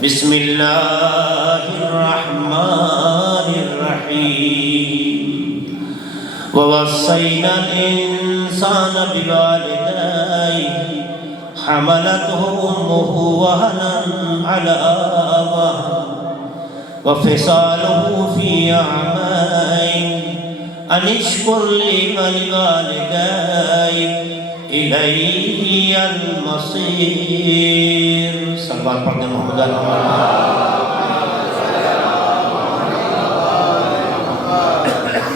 بسم اللہ الرحمن الرحیم ووصینا الانسان بوالدیہ حملته امه وهنا على وهن وفصاله في عامين ان اشكر لي ولوالديك إلي المصير. صلوات پڑھتے محمد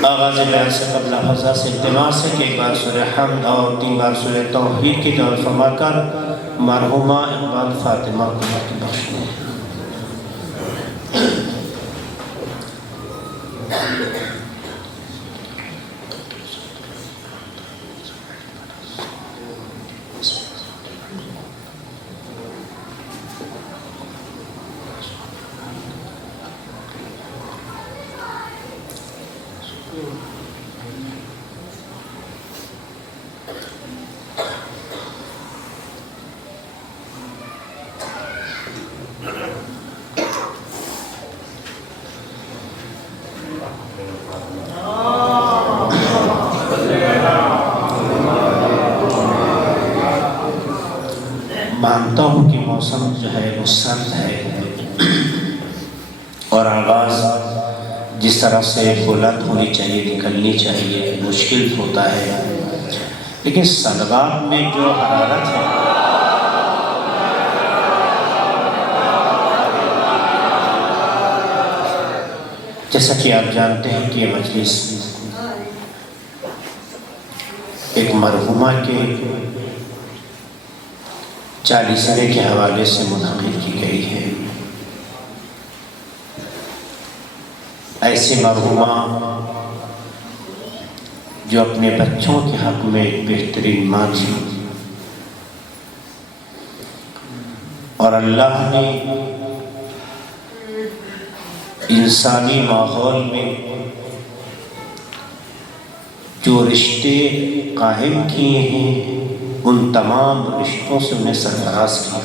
آغاز بیان سے قبل حضا سے التماس ہے کہ ایک بار سورہ حمد اور 3 بار سورہ توحید کی دعا فرما کر مرحومہ اقبال فاطمہ کو بخشیں. مانتا ہوں کہ موسم جو ہے وہ سرد ہے اور آغاز جس طرح سے بلند ہونی چاہیے نکلنی چاہیے مشکل ہوتا ہے، لیکن صلوات میں جو حرارت ہے جیسا کہ آپ جانتے ہیں کہ یہ مجلس ایک مرحومہ کے 40ویں کے حوالے سے منعقد کی گئی ہے. ایسے مرحومہ جو اپنے بچوں کے حق میں ایک بہترین ماں تھی اور اللہ نے انسانی ماحول میں جو رشتے قائم کیے ہیں ان تمام رشتوں سے انہیں سرفراز کیا.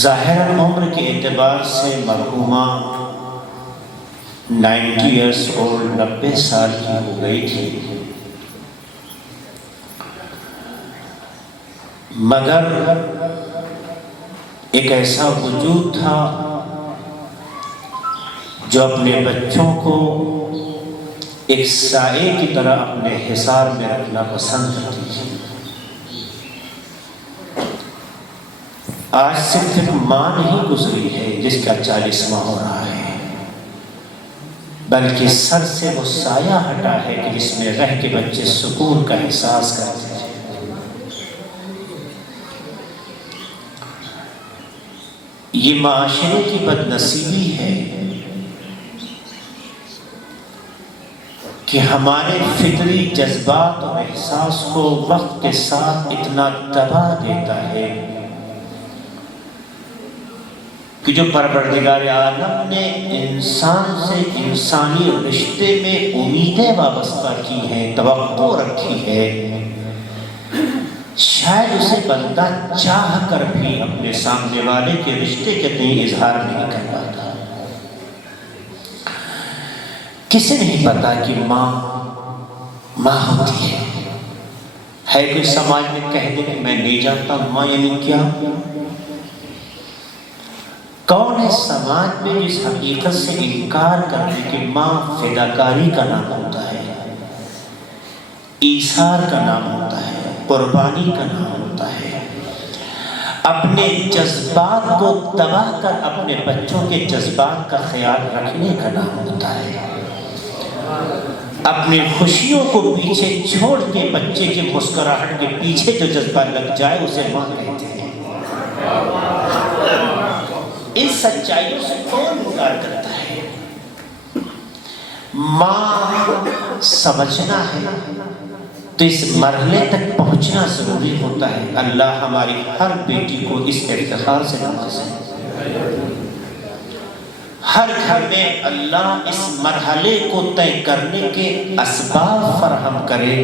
ظاہر عمر کے اعتبار سے مرحومہ 90 ایئرس اولڈ 90 سال کی ہو گئی تھی، مگر ایک ایسا وجود تھا جو اپنے بچوں کو ایک سائے کی طرح اپنے حصار میں رکھنا پسند کرتی تھی. آج صرف ایک ماں نہیں گزری ہے جس کا 40واں ہو رہا ہے، بلکہ سر سے وہ سایہ ہٹا ہے کہ جس میں رہ کے بچے سکون کا احساس کرتے تھے. یہ معاشرے کی بدنصیبی ہے کہ ہمارے فطری جذبات اور احساس کو وقت کے ساتھ اتنا دبا دیتا ہے کہ جو پروردگار عالم نے انسان سے انسانی رشتے میں امیدیں وابستہ کی ہیں، توقع رکھی ہے، شاید اسے بندہ چاہ کر بھی اپنے سامنے والے کے رشتے کے تئیں اظہار نہیں کر پاتا. کسے نہیں پتا کہ ماں ہوتی ہے کوئی سماج میں کہہ دے کہ میں نہیں جانتا ماں یعنی کیا؟ کون ہے سماج میں جس حقیقت سے انکار کرنے کہ ماں فداکاری کا نام ہوتا ہے، ایثار کا نام ہوتا ہے، قربانی کا نام ہوتا ہے، اپنے جذبات کو دبا کر اپنے بچوں کے جذبات کا خیال رکھنے کا نام ہوتا ہے، اپنی خوشیوں کو پیچھے چھوڑ کے بچے کے مسکراہٹ کے پیچھے جو جذبہ لگ جائے اسے ماں کہتے ہیں. ان سچائیوں سے کون انکار کرتا ہے؟ ماں سمجھنا ہے تو اس مرحلے تک پہنچنا ضروری ہوتا ہے. اللہ ہماری ہر بیٹی کو اس افتخار سے نوازے. ہر گھر میں اللہ اس مرحلے کو طے کرنے کے اسباب فراہم کرے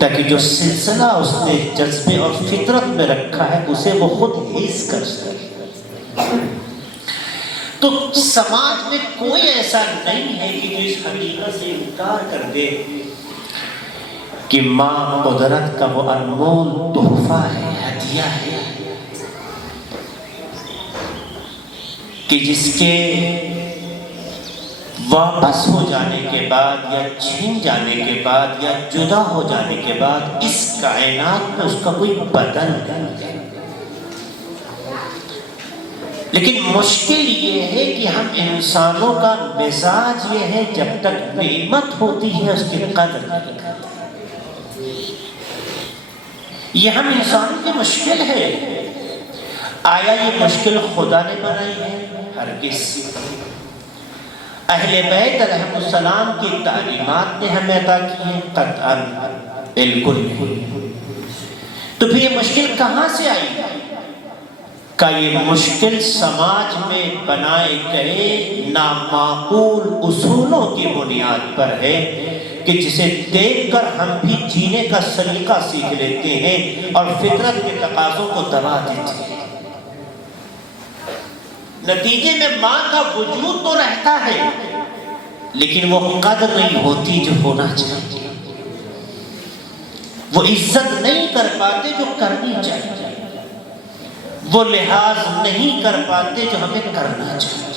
تاکہ جو سلسلہ اس نے جذبے اور فطرت میں رکھا ہے اسے وہ خود حس کر سکے۔ تو سماج میں کوئی ایسا نہیں ہے کہ جو اس حقیقت سے انکار کر دے کہ ماں قدرت کا وہ انمول تحفہ ہے، ہدیہ ہے، کہ جس کے واپس ہو جانے کے بعد یا چھین جانے کے بعد یا جدا ہو جانے کے بعد اس کائنات میں اس کا کوئی بدل نہیں ہے۔ لیکن مشکل یہ ہے کہ ہم انسانوں کا مزاج یہ ہے جب تک نعمت ہوتی ہے اس کی قدر نہیں کرتے۔ یہ ہم انسانوں کی مشکل ہے۔ آیا یہ مشکل خدا نے بنائی ہے؟ ہرگز۔ اہل بیت علیہ السلام کی تعلیمات نے ہمیں عطا کی ہیں؟ قطعاً بالکل نہیں۔ تو پھر یہ مشکل کہاں سے آئی؟ کہ یہ مشکل سماج میں بنائے گئے نامعقول اصولوں کی بنیاد پر ہے کہ جسے دیکھ کر ہم بھی جینے کا سلیقہ سیکھ لیتے ہیں اور فطرت کے تقاضوں کو دبا دیتے ہیں۔ نتیجے میں ماں کا وجود تو رہتا ہے لیکن وہ قدر نہیں ہوتی جو ہونا چاہیے، وہ عزت نہیں کر پاتے جو کرنی چاہیے، وہ لحاظ نہیں کر پاتے جو ہمیں کرنا چاہیے۔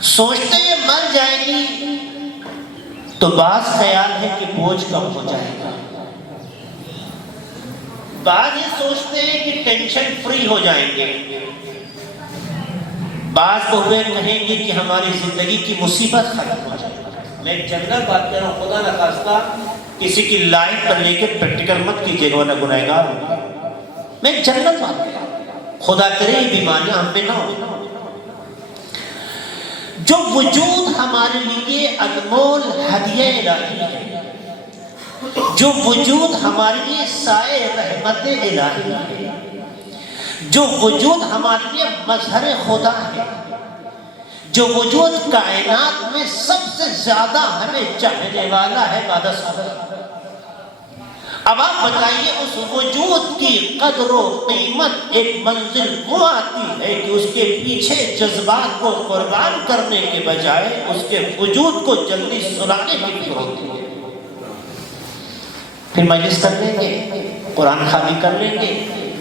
سوچتے یہ مر جائے گی تو بعض خیال ہے کہ بوجھ کم ہو جائے گا، بعض یہ سوچتے ہیں کہ ٹینشن فری ہو جائیں گے، بعض کو ہوئے کہیں گے کہ ہماری زندگی کی مصیبت ختم ہو جائے گی۔ میں ایک جنرل بات کر رہا ہوں، خدا نخواستہ کسی کی لائف پر لے کے پریکٹیکل مت کیجیے گا ورنہ گنہگار ہوگا۔ میں ایک جنرل بات کر رہا ہوں، خدا کرے یہ بیماریاں ہم پہ نہ ہو۔ جو وجود ہمارے لیے انمول ہدیہ الہی ہے، جو وجود ہمارے لیے سائے رحمت الہی ہے، جو وجود ہمارے لیے مظہر خدا ہے، جو وجود کائنات میں سب سے زیادہ ہمیں چاہنے والا ہے بعد از خدا۔ اب آپ بتائیے اس وجود کی قدر و قیمت ایک منزل وہ آتی ہے کہ اس کے پیچھے جذبات کو قربان کرنے کے بجائے اس کے وجود کو جلدی سلانے کی بھی ہوتی ہے۔ پھر مجلس کر لیں گے، قرآن خوانی کر لیں گے،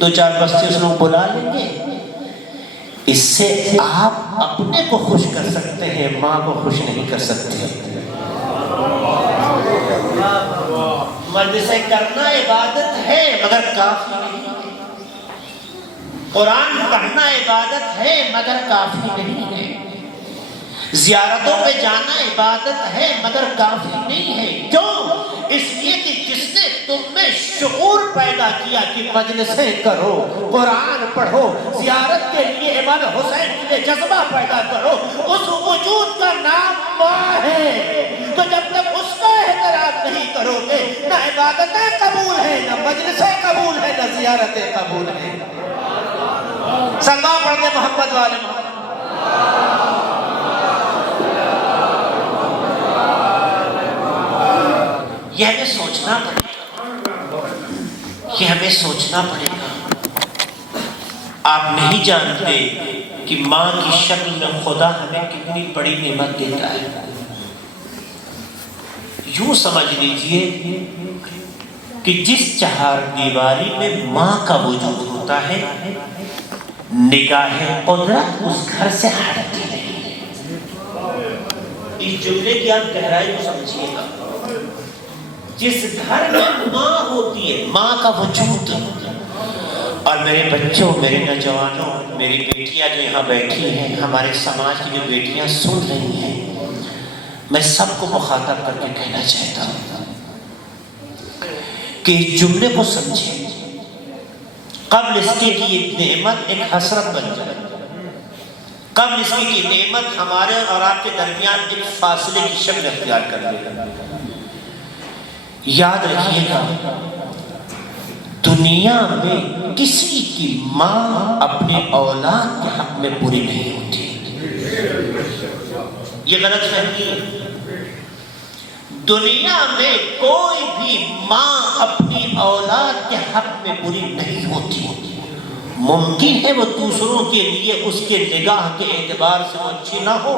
دو چار بستی اس لوگ بلا لیں گے، اس سے آپ اپنے کو خوش کر سکتے ہیں، ماں کو خوش نہیں کر سکتے۔ مجلسیں کرنا عبادت ہے مگر کافی نہیں، قرآن پڑھنا عبادت ہے مگر کافی نہیں ہے، زیارتوں پہ جانا عبادت ہے مگر کافی نہیں ہے۔ کیوں؟ اس لیے کہ جس نے تم میں شعور پیدا کیا کہ مجلسیں کرو، قرآن پڑھو، زیارت کے لیے امام حسین کے لیے جذبہ پیدا کرو، اس وجود کا نام ماں ہے۔ تو جب تک اس کا احترام نہیں کرو گے نہ عبادتیں قبول ہیں، نہ مجلسیں قبول ہیں، نہ زیارتیں قبول ہیں۔ سلوہ پڑھ دے محمد والے محمد۔ یہ ہمیں سوچنا پڑے گا، یہ ہمیں سوچنا پڑے گا۔ آپ نہیں جانتے کہ ماں کی شکل میں خدا ہمیں کتنی بڑی نعمت دیتا ہے۔ یوں سمجھ لیجئے کہ جس چہار دیواری میں ماں کا وجود ہوتا ہے، نگاہ قدرت اس گھر سے ہٹتی نہیں ہے۔ اس جملے کی آپ گہرائی کو سمجھیے گا۔ جس گھر میں ماں ہوتی ہے، ماں کا وجود، اور میرے بچوں، میرے نوجوانوں، میری بیٹیاں جو یہاں بیٹھی ہیں، ہمارے سماج کی جو بیٹیاں سن رہی ہیں، میں سب کو مخاطب کر کے کہنا چاہتا ہوں کہ اس جملے کو سمجھیں قبل اس کے کہ یہ نعمت ایک حسرت بن جائے، قبل اس کی نعمت ہمارے اور آپ کے درمیان ایک فاصلے کی شکل اختیار کر لے۔ یاد رکھیے گا، دنیا میں کسی کی ماں اپنے اولاد کے حق میں بری نہیں ہوتی۔ یہ غلط فہمی ہے۔ دنیا میں کوئی بھی ماں اپنی اولاد کے حق میں بری نہیں ہوتی. ممکن ہے وہ دوسروں کے لیے اس کے نگاہ کے اعتبار سے وہ اچھی نہ ہو،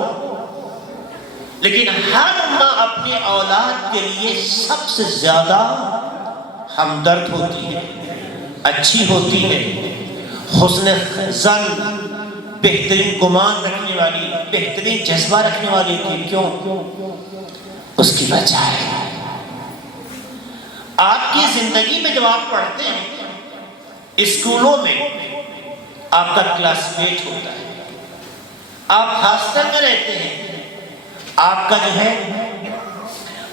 لیکن ہر ماں اپنی اولاد کے لیے سب سے زیادہ ہمدرد ہوتی ہے، اچھی ہوتی ہے، حسن ظن، بہترین گمان رکھنے والی، بہترین جذبہ رکھنے والی تھی. کیوں؟ اس کی وجہ ہے آپ کی زندگی میں جب آپ پڑھتے ہیں، اسکولوں میں آپ کا کلاس میٹ ہوتا ہے، آپ ہاسٹل میں رہتے ہیں، آپ کا جو ہے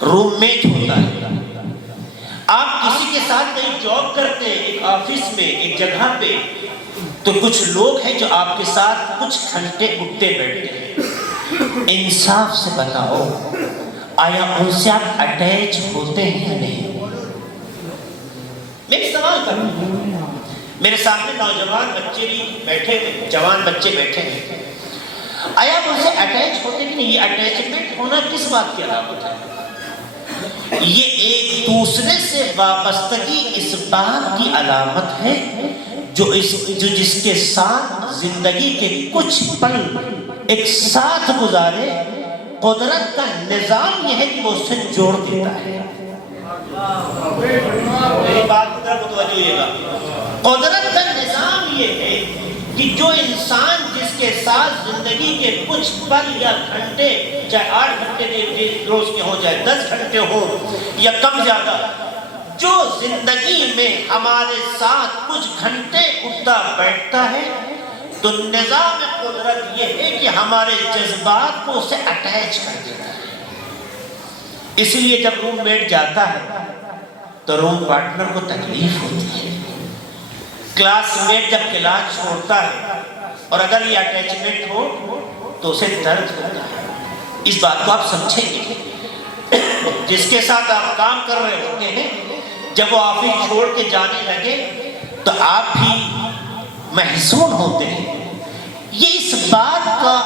روم میٹ ہوتا ہے، آپ کسی کے ساتھ کہیں جاب کرتے ہیں، ایک آفس میں، ایک جگہ پہ، تو کچھ لوگ ہیں جو آپ کے ساتھ کچھ گھنٹے اٹھتے بیٹھتے ہیں. انصاف سے بتاؤ، آیا ان سے آپ اٹیچ ہوتے ہیں یا نہیں؟ میں سوال کروں، میرے سامنے نوجوان بچے بھی بیٹھے ہیں، جوان بچے بیٹھے ہیں، آیا آپ ان سے اٹیچ ہوتے کہ نہیں؟ یہ اٹیچمنٹ ہونا کس بات کی علامت ہے؟ یہ ایک دوسرے سے وابستگی اس بات کی علامت ہے جو جس کے ساتھ زندگی کے کچھ پل ایک ساتھ گزارے، قدرت کا نظام یہ ہے کہ وہ اس سے جوڑ دیتا ہے. میری بات کو توجہ ہوئے گا. قدرت کا نظام یہ ہے کہ جو انسان جس کے ساتھ زندگی کے کچھ پل یا گھنٹے، چاہے 8 گھنٹے روز کے ہوں، چاہے 10 گھنٹے ہوں یا کم زیادہ، جو زندگی میں ہمارے ساتھ کچھ گھنٹے اٹھتا بیٹھتا ہے، تو نظام قدرت یہ ہے کہ ہمارے جذبات کو اسے اٹیچ کر دیتا ہے. اس لیے جب روم میٹ جاتا ہے تو روم پارٹنر کو تکلیف ہوتی ہے. کلاس میٹ جب کلاس چھوڑتا ہے اور اگر یہ اٹیچمنٹ ہو تو اسے درد ہوتا ہے. اس بات کو آپ سمجھیں گے. جس کے ساتھ آپ کام کر رہے ہوتے ہیں، جب وہ آفس چھوڑ کے جانے لگے تو آپ بھی محزون ہوتے ہیں. یہ اس بات کا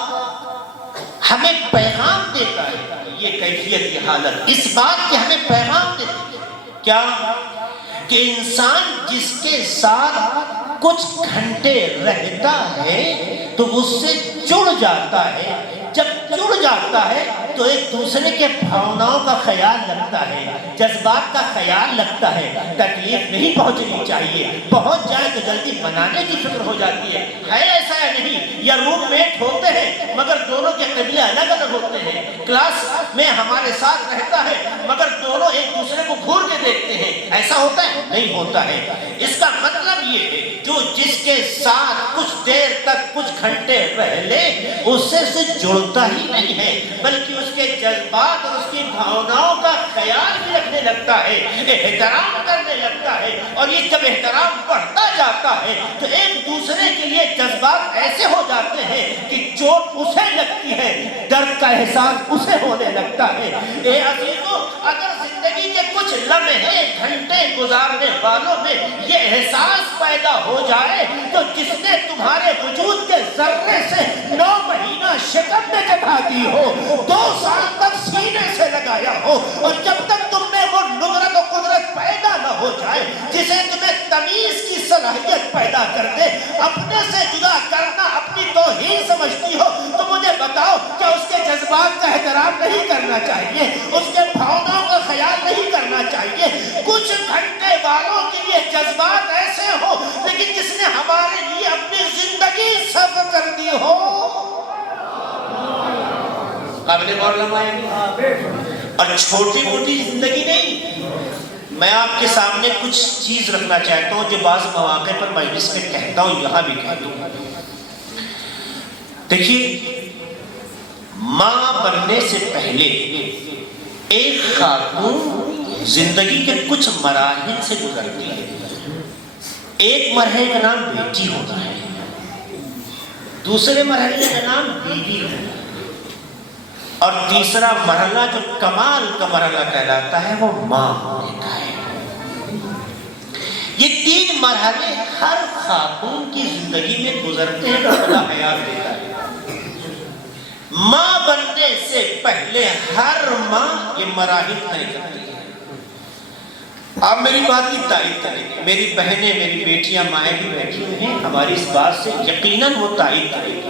ہمیں پیغام دیتا ہے، یہ کیفیت، یہ حالت اس بات کی ہمیں پیغام دیتی ہے. کیا؟ کہ انسان جس کے ساتھ کچھ گھنٹے رہتا ہے تو اس سے جڑ جاتا ہے. جب جڑ جاتا ہے تو ایک دوسرے کے بھاوناؤں کا خیال رکھتا ہے، جذبات کا خیال رکھتا ہے. تکلیف نہیں پہنچنی چاہیے، پہنچ جائے تو جلدی منانے کی فکر ہو جاتی ہے. ایسا ہے نہیں، یا روم میٹ ہوتے ہیں مگر دونوں کے قبلے الگ الگ ہوتے ہیں. کلاس میں ہمارے ساتھ رہتا ہے مگر دونوں ایک دوسرے کو گھور کے دیکھتے ہیں. ایسا ہوتا ہے؟ نہیں ہوتا ہے. اس کا مطلب یہ ہے جو جس کے ساتھ کچھ دیر تک کچھ گھنٹے رہ لے اس سے جڑتا ہی نہیں ہے، بلکہ اس کے جذبات اور اس کی بھاوناؤں کا خیال بھی رکھنے لگتا ہے، احترام کرنے لگتا ہے. اور یہ جب احترام بڑھتا جاتا ہے تو ایک دوسرے کے لیے جذبات ایسے ہو جاتے ہیں کہ چوٹ اسے لگتی ہے، درد کا احساس اسے ہونے لگتا ہے. اے عزیزو، اگر زندگی کے کچھ لمحے گھنٹے گزارنے والوں میں یہ احساس پیدا ہو جائے تو جس نے تمہارے وجود کے ذرے سے 9 مہینہ شکم میں جگہ دی ہو، 2 سال تک سینے سے لگایا ہو، اور جب تک تم میں وہ نظرت و قدرت پیدا نہ ہو جائے جسے تمہیں تمیز کی صلاحیت پیدا کر دے، اپنے سے جدا کرنا اپنی توہین سمجھتی ہو، تو مجھے بتاؤ کیا اس کے جذبات کا احترام نہیں کرنا چاہیے؟ اس کے بھاوناؤں کا خیال نہیں کرنا چاہیے؟ کچھ گھنٹے والوں کے لیے جذبات ایسے ہو، لیکن جس نے ہمارے لیے اپنی زندگی صرف کر دی ہو. قابل غور لمحہ. اور چھوٹی موٹی زندگی نہیں. میں آپ کے سامنے کچھ چیز رکھنا چاہتا ہوں جو بعض مواقع پر مجلس میں کہتا ہوں، یہاں بھی کہتا ہوں. دیکھیے، ماں بننے سے پہلے ایک خاتون زندگی کے کچھ مراحل سے گزرتی ہے. ایک مرحلے کا نام بیٹی ہوتا ہے، دوسرے مرحلے کا نام بیوی ہوتا ہے، اور تیسرا مرحلہ جو کمال کا مرحلہ کہلاتا ہے وہ ماں ہونے کا ہے. یہ 3 مرحلے ہر خاتون کی زندگی میں گزرتے ہیں تو خدا حیات دیتا ہے. ماں بننے سے پہلے ہر ماں یہ مراحل طے کرتی ہے. آپ میری بات کی تائید کریں، میری بہنیں، میری بیٹیاں، مائیں بھی بیٹھی ہیں، ہماری اس بات سے یقیناً وہ تائید کریں گی.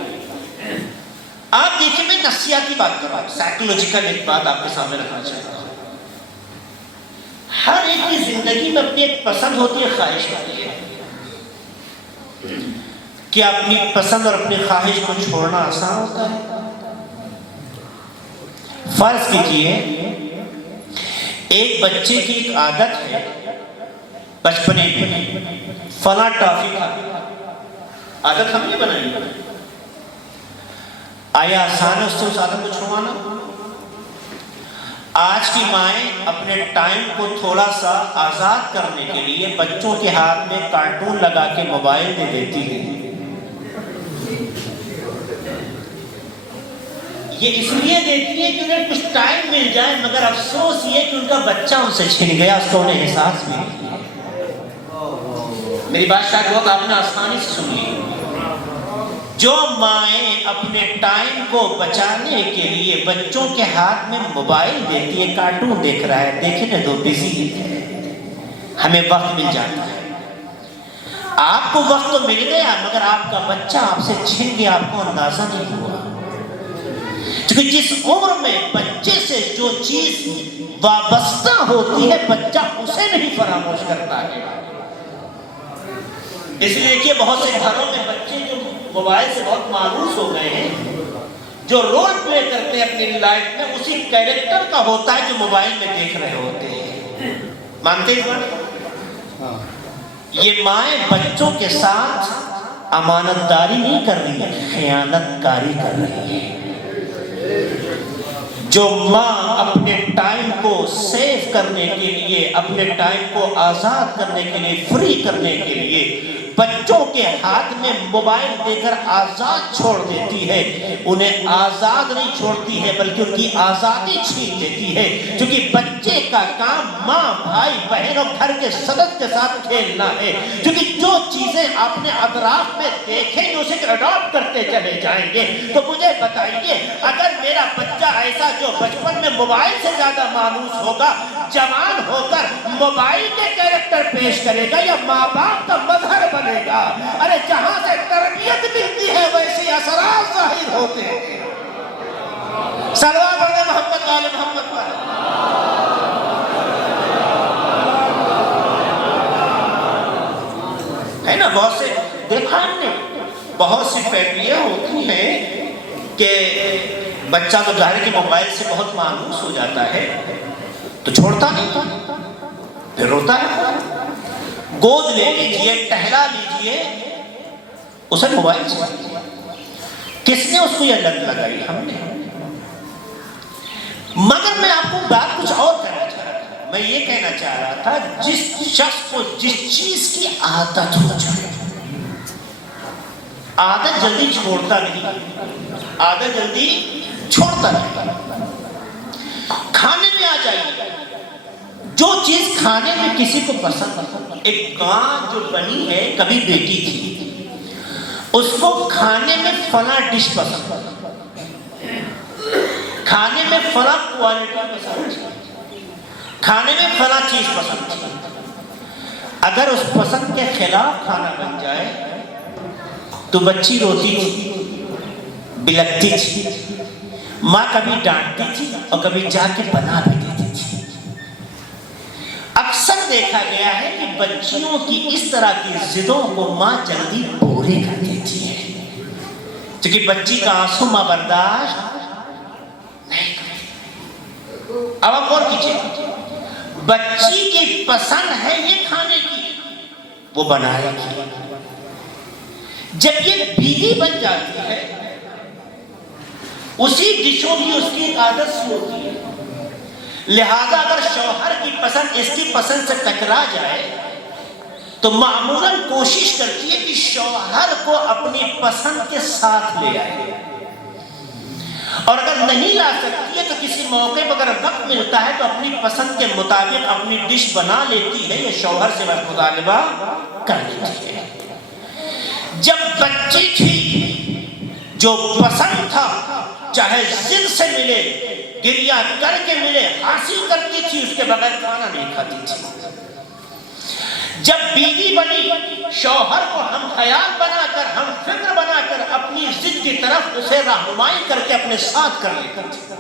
آپ دیکھیں، میں نفسیاتی بات کر رہا ہوں، سائیکولوجیکل ایک بات آپ کے سامنے رکھنا چاہتا ہوں. ہر ایک کی زندگی میں اپنی ایک پسند ہوتی ہے، خواہش ہوتی ہے. کیا اپنی پسند اور اپنی خواہش کو چھوڑنا آسان ہوتا ہے؟ فرض کیجئے ایک بچے کی ایک عادت ہے بچپنے میں فلاں ٹافی کھا، عادت ہم نے بنائی. آیا آسان ہے اس سے اس عادت کو چھڑوانا؟ آج کی مائیں اپنے ٹائم کو تھوڑا سا آزاد کرنے کے لیے بچوں کے ہاتھ میں کارٹون لگا کے موبائل دے دیتی ہیں. یہ اس لیے دیتی ہے کہ انہیں کچھ ٹائم مل جائے، مگر افسوس یہ کہ ان کا بچہ ان سے چھن گیا، اس کو انہیں احساس بھی نہیں. میری بات شاید بہت آپ نے آسانی سے سنی. جو مائیں اپنے ٹائم کو بچانے کے لیے بچوں کے ہاتھ میں موبائل دیتی ہے، کارٹون دیکھ رہا ہے، دیکھنے دو، بزی ہمیں وقت مل جاتا ہے. آپ کو وقت تو مل گیا مگر آپ کا بچہ آپ سے چھن گیا، آپ کو اندازہ نہیں ہوا. کیونکہ جس عمر میں بچے سے جو چیز وابستہ ہوتی ہے بچہ اسے نہیں فراموش کرتا ہے. اس لیے دیکھیے بہت سے گھروں میں بچے جو موبائل سے بہت مانوس ہو گئے ہیں، جو رول پلے کرتے ہیں اپنی لائف میں اسی کیریکٹر کا ہوتا ہے جو موبائل میں دیکھ رہے ہوتے ہیں. مانتے ہیں؟ یہ مائیں بچوں کے ساتھ امانت داری نہیں کر رہی ہے، خیانت کاری کر رہی ہے. جو ماں اپنے ٹائم کو سیو کرنے کے لیے، اپنے ٹائم کو آزاد کرنے کے لیے، فری کرنے کے لیے بچوں کے ہاتھ میں موبائل دے کر آزاد چھوڑ دیتی ہے، انہیں آزاد نہیں چھوڑتی ہے بلکہ ان کی آزادی چھین لیتی ہے. کیونکہ بچے کا کام ماں، بھائی، بہن اور گھر کے سدس کے ساتھ کھیلنا ہے. کیونکہ جو چیزیں آپ نے اطراف میں دیکھیں جو اسے اڈاپٹ کرتے چلے جائیں گے. تو مجھے بتائیے اگر میرا بچہ ایسا جو بچپن میں موبائل سے زیادہ مانوس ہوگا، جوان ہو کر موبائل کے کیریکٹر پیش کرے گا یا ماں باپ کا مظہر بنے گا؟ ارے جہاں سے تربیت ملتی ہے ویسے اثرات ظاہر ہوتے ہیں. صلوات علی محمد آل محمد پر. ہے نا، بہت سے دیکھا ہم نے، بہت سی فیملیاں ہوتی ہیں کہ بچہ تو ظاہر کہ موبائل سے بہت مانوس ہو جاتا ہے تو چھوڑتا نہیں، پھر روتا ہے. گود لے لیجئے، ٹہلا لیجئے، اسے موبائل چاہیے. کس نے اس کو یہ لت لگائی؟ ہم نے. مگر میں آپ کو بات کچھ اور کہنا چاہ رہا تھا. میں یہ کہنا چاہ رہا تھا جس شخص کو جس چیز کی عادت ہو جائے، عادت جلدی چھوڑتا نہیں، عادت جلدی چھوڑتا نہیں. کھانے میں آ جائیے، جو چیز کھانے میں کسی کو پسند ہے. ایک ماں جو بنی ہے، کبھی بیٹی تھی، اس کو کھانے میں فلاں ڈش پسند، کھانے میں فلاں کوالٹی پسند، کھانے میں فلاں چیز پسند تھی. اگر اس پسند کے خلاف کھانا بن جائے تو بچی روتی تھی، بلکتی تھی. ماں کبھی ڈانٹتی تھی اور کبھی جا کے بنا بھی دیتی تھی. اکثر دیکھا گیا ہے کہ بچیوں کی اس طرح کی ضدوں کو ماں جلدی پوری کر دیتی ہے، کیونکہ بچی کا آنسو ماں برداشت نہیں کرتی. اب آپ غور کیجیے، بچی کی پسند ہے یہ کھانے کی، وہ بنائے گی. جب یہ بیوی بن جاتی ہے، اسی ڈشوں کی اس کی ایک عادت سی ہوتی ہے. لہذا اگر شوہر کی پسند اس کی پسند سے ٹکرا جائے تو معمولاً کوشش کرتی ہے کہ شوہر کو اپنی پسند کے ساتھ لے آئے، اور اگر نہیں لا سکتی ہے تو کسی موقع پر اگر وقت ملتا ہے تو اپنی پسند کے مطابق اپنی ڈش بنا لیتی ہے یا شوہر سے بس مطالبہ کر لیتی ہے. جب بچی تھی جو پسند تھا چاہے ضد سے ملے، گریہ کر کے ملے، حاصل کرتی تھی، اس کے بغیر کھانا نہیں کھاتی تھی۔ جب بیوی بنی، شوہر کو ہم خیال بنا کر، ہم فکر بنا کر اپنی ضد کی طرف اسے رہنمائی کر کے اپنے ساتھ کر لیتے تھے۔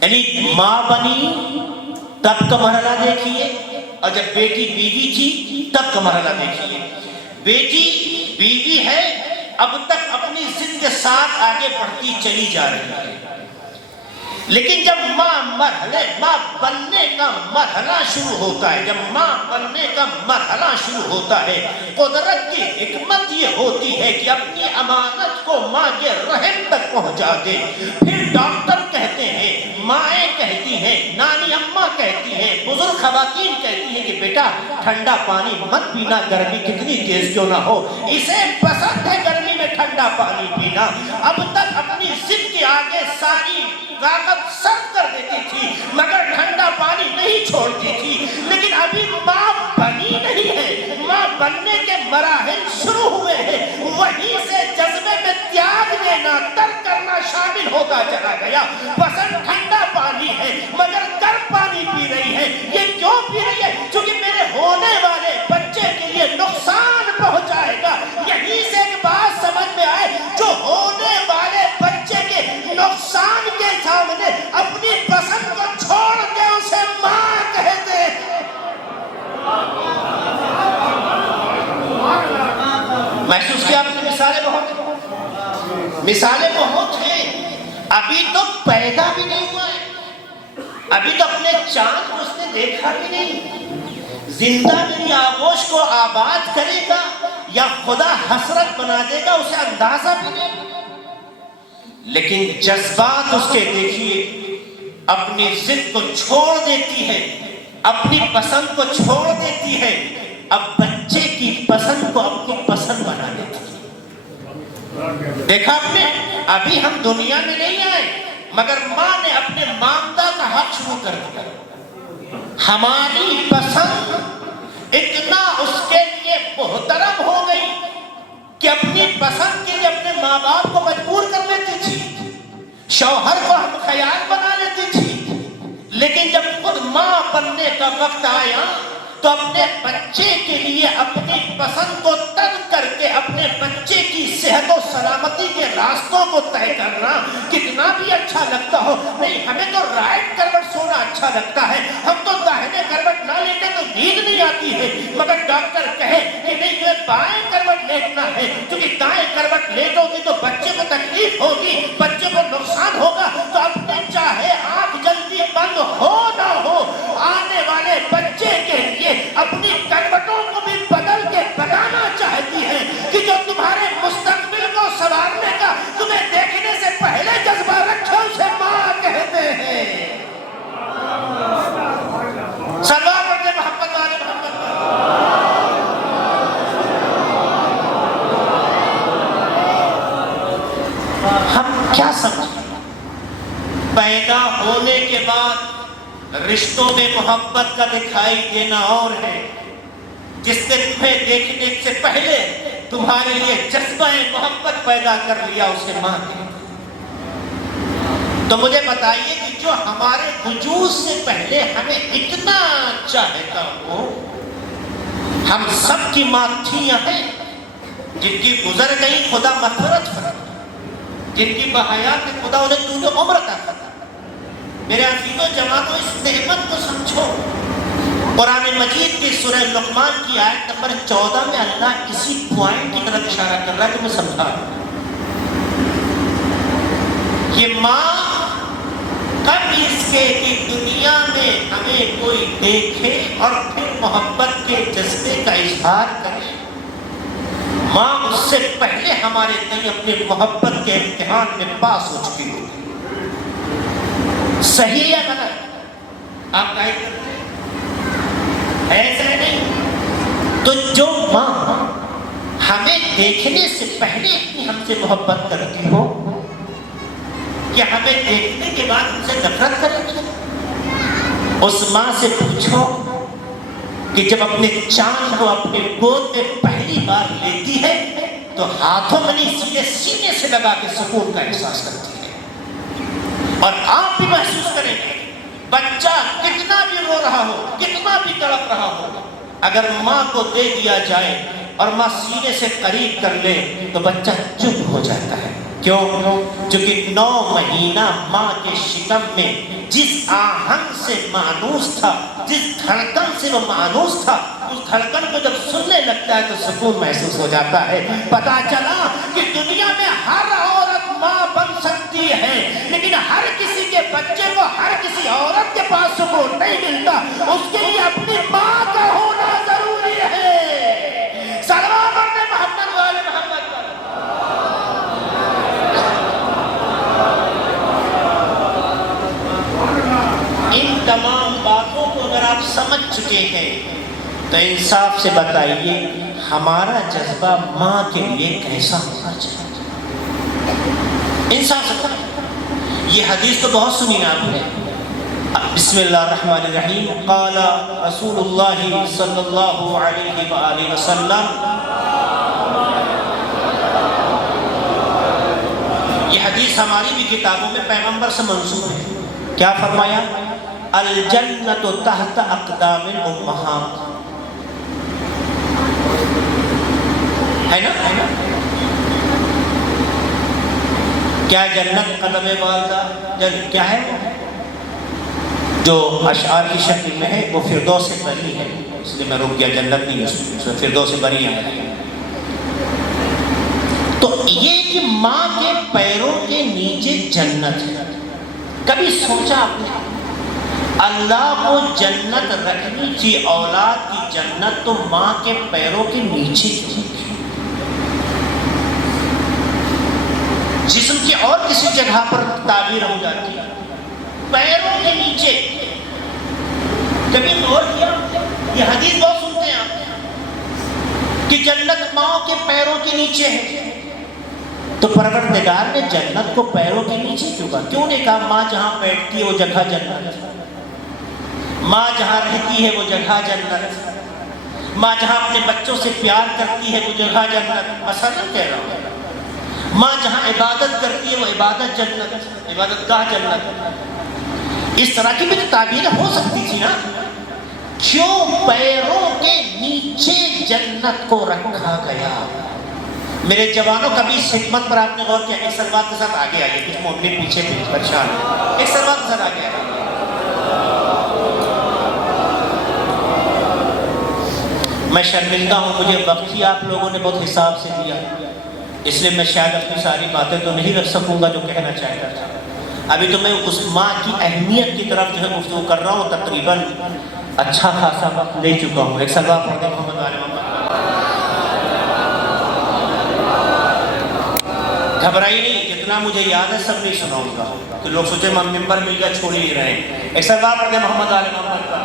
یعنی ماں بنی تب کا مرحلہ دیکھیے، اور جب بیٹی بیوی تھی تب کا مرحلہ دیکھیے۔ بیٹی بیوی ہے، اب تک اپنی ضد کے ساتھ آگے بڑھتی چلی جا رہی ہے، لیکن جب ماں بننے کا مرحلہ شروع ہوتا ہے، جب ماں بننے کا مرحلہ شروع ہوتا ہے، قدرت کی حکمت یہ ہوتی ہے کہ اپنی امانت کو ماں کے رحم تک پہنچا دے۔ پھر ڈاکٹر کہتے ہیں، مائیں کہتی ہیں، نانی اماں کہتی ہیں، بزرگ خواتین کہتی ہیں کہ بیٹا ٹھنڈا پانی مت پینا، گرمی کتنی تیز کیوں نہ ہو، اسے پسند ہے گرمی میں ٹھنڈا پانی پینا۔ اب تک اپنی ضد کے آگے ساری طاقت سرد کر دیتی تھی، مگر ٹھنڈا پانی نہیں چھوڑتی تھی۔ لیکن ابھی ماں بنی نہیں ہے، ماں بننے کے مراحل شروع ہوئے ہیں، وہیں سے جذبے میں تیاگ دینا، ترک کرنا شامل ہوتا چلا گیا۔ پسند ٹھنڈا پانی ہے مگر گرم پانی پی رہی ہے۔ یہ کیوں پی رہی ہے؟ کیونکہ میرے ہونے والے بچے کے لیے نقصان پہنچائے گا۔ یہیں سے ایک بات سمجھ میں آئے، جو ہونے والے بچے کے نقصان کے سامنے اپنی پسند کو چھوڑ دے، اسے ماں کہتے ہیں۔ محسوس کیا آپ نے؟ مثالیں بہت ہیں۔ ابھی تو پیدا بھی نہیں ہوا ہے، ابھی تو اپنے چاند کو اس نے دیکھا بھی نہیں، زندہ میری آغوش کو آباد کرے گا یا خدا حسرت بنا دے گا، اسے اندازہ بھی نہیں۔ لیکن جذبات اس کے دیکھیے، اپنی ضد کو چھوڑ دیتی ہے، اپنی پسند کو چھوڑ دیتی ہے، اب بچے کی پسند کو اپنی پسند بنا دیتی ہے۔ دیکھا آپ نے، ابھی ہم دنیا میں نہیں آئے مگر ماں نے اپنے مامدہ کا حق شروع کر دیا۔ ہماری پسند اتنا اس کے لیے محترم ہو گئی کہ اپنی پسند کے لیے اپنے ماں باپ کو مجبور کر لیتی تھی، شوہر کو ہم خیال بنا لیتی تھی۔ لیکن جب خود ماں بننے کا وقت آیا تو اپنے بچے کے لیے اپنی پسند کو ترک کر کے اپنے بچے کی صحت و سلامتی کے راستوں کو طے کرنا کتنا بھی اچھا لگتا ہو۔ نہیں، ہمیں تو رائٹ کروٹ سونا اچھا لگتا ہے، ہم تو داہنے کروٹ نہ لیتے تو نیند نہیں آتی ہے، مگر ڈاکٹر کہے کہ نہیں یہ بائیں کروٹ لیٹنا ہے، کیونکہ دائیں کروٹ لیٹو گی تو بچے کو تکلیف ہوگی، بچے کو نقصان ہوگا۔ تو اپنے چاہے آنکھ جلدی بند ہو نہ ہو، آنے والے بچے کے لیے اپنی کروٹوں کو بھی بدل کے بنانا چاہتی ہے کہ جو تمہارے مستقبل کو سنوارنے کا تمہیں دیکھنے سے پہلے جذبہ رکھے، اسے ماں کہتے ہیں۔ سلوات پڑھتے محمد والے محمد۔ ہم کیا سمجھیں؟ پیدا ہونے کے بعد رشتوں میں محبت کا دکھائی دینا اور ہے، جس نے تمہیں دیکھنے سے پہلے تمہارے لیے جذبہ محبت پیدا کر لیا، اسے ماں ہے۔ تو مجھے بتائیے کہ جو ہمارے وجود سے پہلے ہمیں اتنا چاہتا ہو، ہم سب کی ماں تھیاں ہیں، جن کی گزر گئی خدا مغفرت فرمائے، جن کی بحیات میں خدا انہیں طول عمر عطا فرمائے۔ میرے عزیزو جوانو، اس نعمت کو سمجھو۔ قرآن مجید کی سورہ لقمان کی آیت نمبر 14 میں اللہ اسی پوائنٹ کی طرف اشارہ کر رہا ہے کہ میں سمجھا یہ ماں کب اس کے کہ دنیا میں ہمیں کوئی دیکھے اور پھر محبت کے جذبے کا اظہار کرے، ماں اس سے پہلے ہمارے تئیں اپنے محبت کے امتحان میں پاس ہو چکی ہوگی۔ صحیح یا غلط آپ قائد کرتے ہیں؟ ایسا نہیں۔ تو جو ماں ہمیں دیکھنے سے پہلے اتنی ہم سے محبت کرتی ہو، کیا ہمیں دیکھنے کے بعد ہم سے نفرت کرے گی؟ اس ماں سے پوچھو کہ جب اپنے چاند کو اپنے گود میں پہلی بار لیتی ہے تو ہاتھوں میں نہیں سیدھے سینے سے لگا کے سکون کا احساس کرتی ہے. اور آپ بھی محسوس کریں گے بچہ کتنا بھی رو رہا ہو, کتنا بھی تڑپ رہا ہو, اگر ماں کو دے دیا جائے اور ماں سینے سے قریب کر لے تو بچہ چپ ہو جاتا ہے. کیوں؟ چونکہ 9 مہینہ ماں کے شکم میں جس آہنگ سے مانوس تھا, جس دھڑکن سے وہ مانوس تھا, اس دھڑکن کو جب سننے لگتا ہے تو سکون محسوس ہو جاتا ہے. پتا چلا کہ دنیا میں ہر عورت ماں بن سکتی ہے, لیکن ہر کسی کے بچے کو ہر کسی عورت کے پاس سکون نہیں ملتا. اس کے لیے اپنی ماں کا ہونا ضروری ہے. سلام علیہ محمد والے محمد. ان تمام باتوں کو اگر آپ سمجھ چکے ہیں تو انصاف سے بتائیے ہمارا جذبہ ماں کے لیے کیسا ہونا چاہیے. انصاف سے بتائیے. یہ حدیث تو بہت سنی آپ نے. بسم اللہ الرحمن الرحیم. قال رسول اللہ صلی اللہ علیہ وآلہ وسلم. یہ حدیث ہماری بھی کتابوں میں پیغمبر سے منسوب ہے. کیا فرمایا؟ الجنت تحت اقدام الامہات. ہے نا؟ کیا جنت قدم والدہ کیا ہے؟ جو اشعار کی شکل میں ہے وہ فردوس سے بری ہے, اس لیے میں رک گیا, جنت نہیں ہے, فردوس سے بری ہے. تو یہ کہ ماں کے پیروں کے نیچے جنت ہے. کبھی سوچا آپ نے اللہ کو جنت رکھنی تھی, اولاد کی جنت, تو ماں کے پیروں کے نیچے کی جسم کی اور کسی جگہ پر تعبیر ہو جاتی ہے, پیروں کے نیچے. کبھی غور کیا؟ یہ حدیث بہت سنتے ہیں آپ کہ جنت ماں کے پیروں کے نیچے ہے. تو پروردگار نے جنت کو پیروں کے نیچے کیوں کہا؟ کیوں نہیں کہا ماں جہاں بیٹھتی ہے وہ جگہ جنت, ماں جہاں رہتی ہے وہ جگہ جنت, ماں جہاں اپنے بچوں سے پیار کرتی ہے وہ جگہ جنت. مثلا کہہ رہا ہوں, ماں جہاں عبادت کرتی ہے وہ عبادت جنت, عبادت گاہ جنت. اس طرح کی بھی تو تعبیر ہو سکتی تھی نا. کیوں پیروں کے نیچے جنت کو رکھا گیا؟ میرے جوانوں کبھی اس حکمت پر آپ نے غور کیا؟ ایک سلوات کے ساتھ آگے آئیے, کچھ مومن پیچھے پریشان ہے. ایک سلوات کے ساتھ آگے آئیے. میں شرمندہ ہوں, مجھے وقت ہی آپ لوگوں نے بہت حساب سے دیا, اس لیے میں شاید اپنی ساری باتیں تو نہیں رکھ سکوں گا جو کہنا چاہتا تھا. ابھی تو میں اس ماں کی اہمیت کی طرف جو ہے گفتگو کر رہا ہوں, تقریباً اچھا خاصا وقت لے چکا ہوں. ایک سلوات پڑھ دیں محمد والے محمد. گھبرائی نہیں, جتنا مجھے یاد ہے سب نہیں سناؤں گا کہ لوگ سوچے ممبر مل گیا چھوڑ ہی رہے ہیں. ایک سلوات پڑھ دیں محمد والے محمد کا.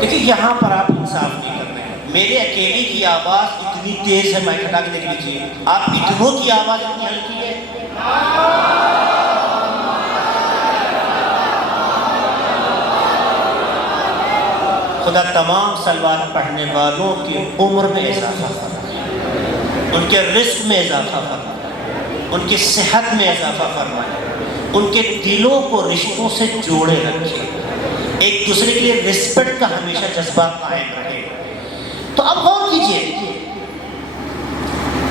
دیکھیے یہاں پر آپ انصاف نہیں کر رہے ہیں. میرے اکیلے کی آواز اتنی تیز ہے, میں کھٹا کے دیکھ لیجیے, آپ اتنوں کی آواز اتنی ہلکی ہے. خدا تمام سلوات پڑھنے والوں کی عمر میں اضافہ فرمائے, ان کے رزق میں اضافہ فرمائے, ان کی صحت میں اضافہ فرمائے, ان کے دلوں کو رشتوں سے جوڑے رکھے, ایک دوسرے کے لیے رسپیکٹ کا ہمیشہ جذبہ قائم رہے. تو اب غور کیجئے,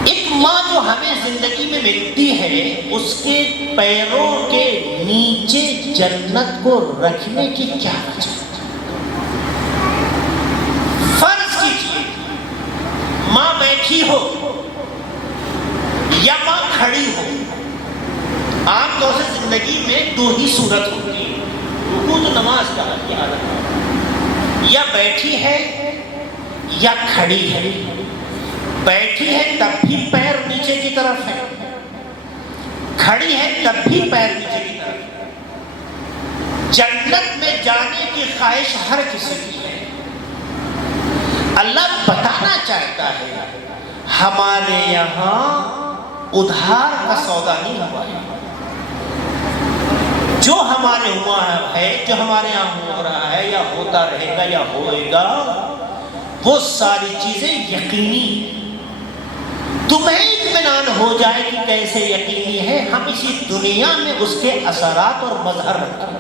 ایک ماں جو ہمیں زندگی میں ملتی ہے, اس کے پیروں کے نیچے جنت کو رکھنے کی کیا وجہ ہے؟ فرض کیجئے ماں بیٹھی ہو یا ماں کھڑی ہو. عام طور سے زندگی میں 2 ہی صورت ہوتی ہے, رکوع تو نماز کا حالت ہے, یا بیٹھی ہے یا کھڑی ہے. بیٹھی ہے تب بھی پیر نیچے کی طرف ہے, کھڑی ہے تب بھی پیر نیچے کی طرف ہے. جنت میں جانے کی خواہش ہر کسی کی ہے. اللہ بتانا چاہتا ہے ہمارے یہاں ادھار کا سودا نہیں ہوا ہے. جو ہمارے ہوا ہے، جو ہمارے یہاں ہو رہا ہے یا ہوتا رہے گا یا ہوئے گا، وہ ساری چیزیں یقینی، تمہیں اطمینان ہو جائے کہ کیسے یقینی ہے، ہم اسی دنیا میں اس کے اثرات اور مظہر رکھیں،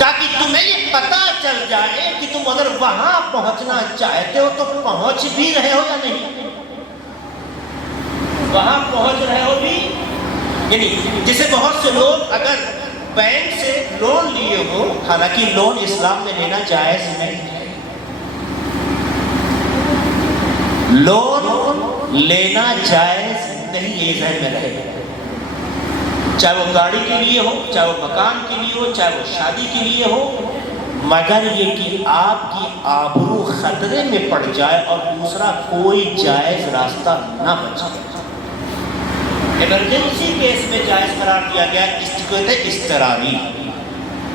تاکہ تمہیں یہ پتہ چل جائے کہ تم اگر وہاں پہنچنا چاہتے ہو تو پہنچ بھی رہے ہو یا نہیں، وہاں پہنچ رہے ہو بھی، یعنی جیسے بہت سے لوگ اگر بینک سے لون لیے ہو، حالانکہ لون اسلام میں لینا جائز نہیں ہے، لون لینا جائز نہیں، یہ ذہن میں رہے گا، چاہے وہ گاڑی کے لیے ہو، چاہے وہ مکان کے لیے ہو، چاہے وہ شادی کے لیے ہو، مگر یہ کہ آپ کی آبرو خطرے میں پڑ جائے اور دوسرا کوئی جائز راستہ نہ بچے۔ ایمرجنسی کیس میں جائز قرار دیا گیا، اس کو کہتے ہیں اضطراری،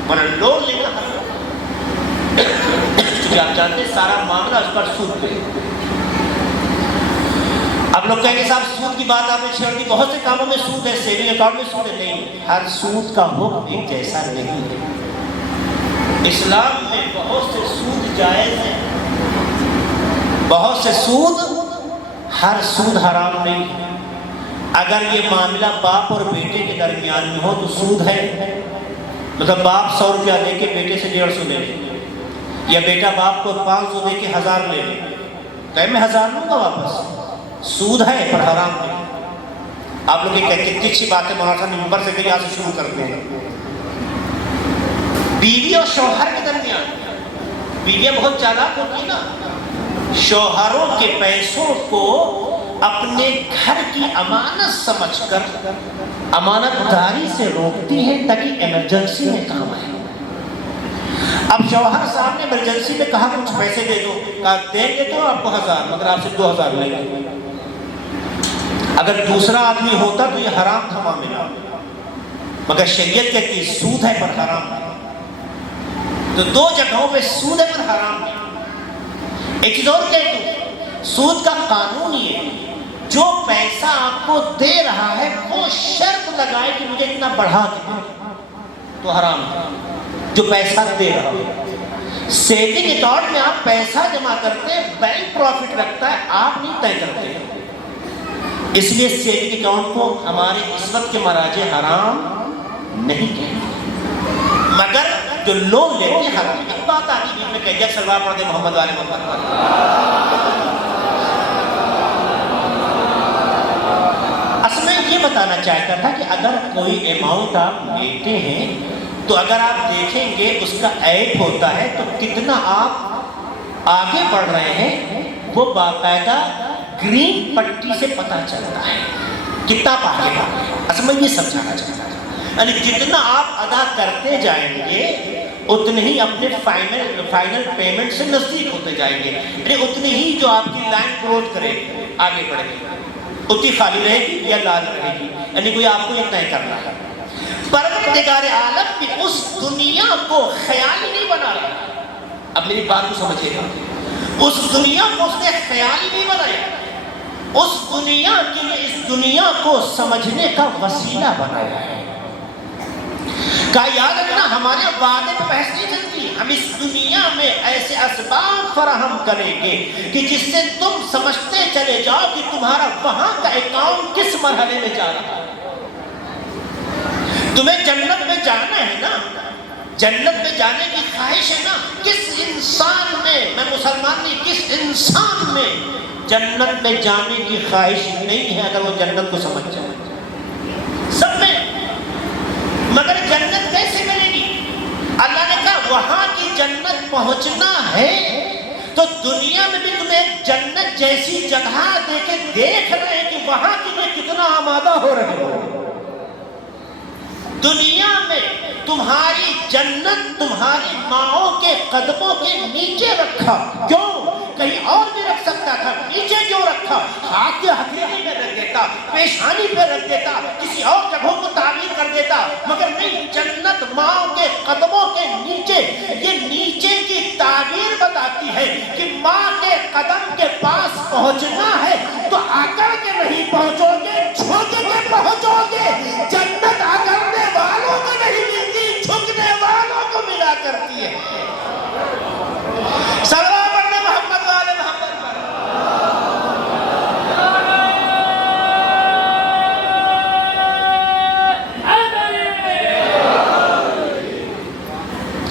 ورنہ لون لینا کیونکہ آپ جانتے ہیں سارا معاملہ اس پر سود پہ۔ اب لوگ کہیں گے صاحب سود کی بات آپ نے چھیڑ دی، بہت سے کاموں میں سود ہے، سیونگ اکاؤنٹ میں سود ہے، نہیں، ہر سود کا حکم ایک جیسا نہیں ہے۔ اسلام میں بہت سے سود جائز ہیں، بہت سے سود، ہر سود حرام نہیں ہے۔ اگر یہ معاملہ باپ اور بیٹے کے درمیان میں ہو تو سود ہے، مطلب باپ 100 روپیہ دے کے بیٹے سے 150 لے لے، یا بیٹا باپ کو 500 دے کے 1000 لے لے، کہ میں 1000 لوں گا واپس، سود ہے پر حرام ہے۔ آپ لوگ یہ کتنی اچھی بات ہے، مولانا صاحب ممبر سے یہاں سے شروع کرتے ہیں۔ بیوی اور شوہر کے درمیان، بیویاں بہت چالاک ہوتی ہیں نا، شوہروں کے پیسوں کو اپنے گھر کی امانت سمجھ کر امانت داری سے روکتی ہیں تاکہ ایمرجنسی میں کام آئے۔ اب شوہر صاحب نے ایمرجنسی میں کہا کچھ پیسے دے دو، کہا دیں گے تو آپ کو 1000، مگر آپ سے 2000 لیں گے۔ اگر دوسرا آدمی ہوتا تو یہ حرام تھا معاملہ، مگر شریعت کہتی ہے سود ہے پر حرام ہے، تو دو جگہوں پہ سود ہے پر حرام ہے۔ ایک چیز اور کہہ دوں، سود کا قانون یہ ہے، جو پیسہ آپ کو دے رہا ہے وہ شرط لگائے کہ مجھے اتنا بڑھا کے دے، تو حرام ہے۔ جو پیسہ دے رہا ہے، سیونگ اکاؤنٹ میں آپ پیسہ جمع کرتے ہیں، بینک پروفٹ رکھتا ہے، آپ نہیں طے کرتے ہیں، اس لیے سیونگ اکاؤنٹ کو ہمارے اس وقت کے مراجع حرام نہیں کہتے، مگر جو لون لیتے ہیں حرام۔ ایک بات آتی ہے میں کہہ سلوار پڑھ دے محمد والے محمد والے۔ اصل میں یہ بتانا چاہتا تھا کہ اگر کوئی اماؤنٹ آپ لیتے ہیں تو اگر آپ دیکھیں گے اس کا ایپ ہوتا ہے تو کتنا آپ آگے بڑھ رہے ہیں وہ باقاعدہ گرین پٹی سے پتہ چلتا ہے کتنا آپ آگے بڑھ رہے ہیں۔ اصل میں یہ سمجھانا چاہتا تھا، یعنی جتنا آپ ادا کرتے جائیں گے اتنے ہی اپنے فائنل پیمنٹ سے نزدیک ہوتے جائیں گے، یعنی اتنی ہی جو آپ کی لائن گروتھ کرے آگے بڑھے گی، اتنی خالی رہے گی یا لال رہے گی، یعنی کوئی آپ کو یہ طے کرنا ہے۔ پروردگار عالم بھی اس دنیا کو خیالی نہیں بنا رہا، اب میری بات کو سمجھے گا، اس دنیا کو اس نے خیالی نہیں بنایا، اس دنیا کے لیے اس دنیا کو سمجھنے کا وسیلہ بنایا ہے۔ کہا یاد رکھنا ہمارے وعدے پہ بحث نہیں چلتی، ہم اس دنیا میں ایسے اسباب فراہم کریں گے کہ جس سے تم سمجھتے چلے جاؤ کہ تمہارا وہاں کا اکاؤنٹ کس مرحلے میں جا رہا ہے۔ تمہیں جنت میں جانا ہے نا، جنت میں جانے کی خواہش ہے نا، کس انسان میں، میں مسلمان نہیں، کس انسان میں جنت میں جانے کی خواہش نہیں ہے اگر وہ جنت کو سمجھ جائے؟ سب میں، مگر جنت کیسے ملے گی؟ اللہ نے کہا وہاں کی جنت پہنچنا ہے تو دنیا میں بھی تمہیں ایک جنت جیسی جگہ دے کے دیکھ رہے ہیں کہ وہاں کے لیے کتنا آمادہ ہو رہے ہو۔ دنیا میں تمہاری جنت تمہاری ماؤں کے قدموں کے نیچے رکھا، کیوں؟ کہیں اور بھی رکھ سکتا تھا، نیچے کیوں رکھا؟ ہاتھ کے ہتھیلی میں رکھ دیتا، پیشانی پہ رکھ دیتا، کسی اور جگہوں کو تعمیر کر دیتا، مگر نہیں، جنت ماؤں کے قدموں کے نیچے۔ یہ نیچے کی تعبیر بتاتی ہے کہ ماں کے قدم کے پاس پہنچنا ہے تو آکر کے نہیں پہنچو گے، جھوک کے پہنچو گے۔ جنت آکرنے والوں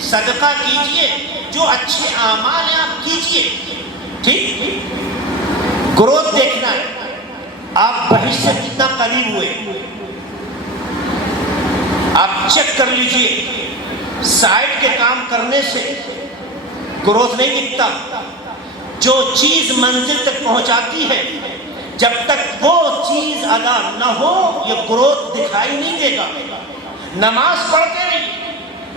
صدقہ کیجئے، جو اچھے اعمال ہیں آپ کیجئے، ٹھیک؟ گروتھ دیکھنا ہے، آپ بہشت سے کتنا قریب ہوئے، آپ چیک کر لیجئے۔ سائڈ کے کام کرنے سے گروتھ نہیں دکھتا، جو چیز منزل تک پہنچاتی ہے جب تک وہ چیز ادا نہ ہو یہ گروتھ دکھائی نہیں دے گا۔ نماز پڑھتے رہیے،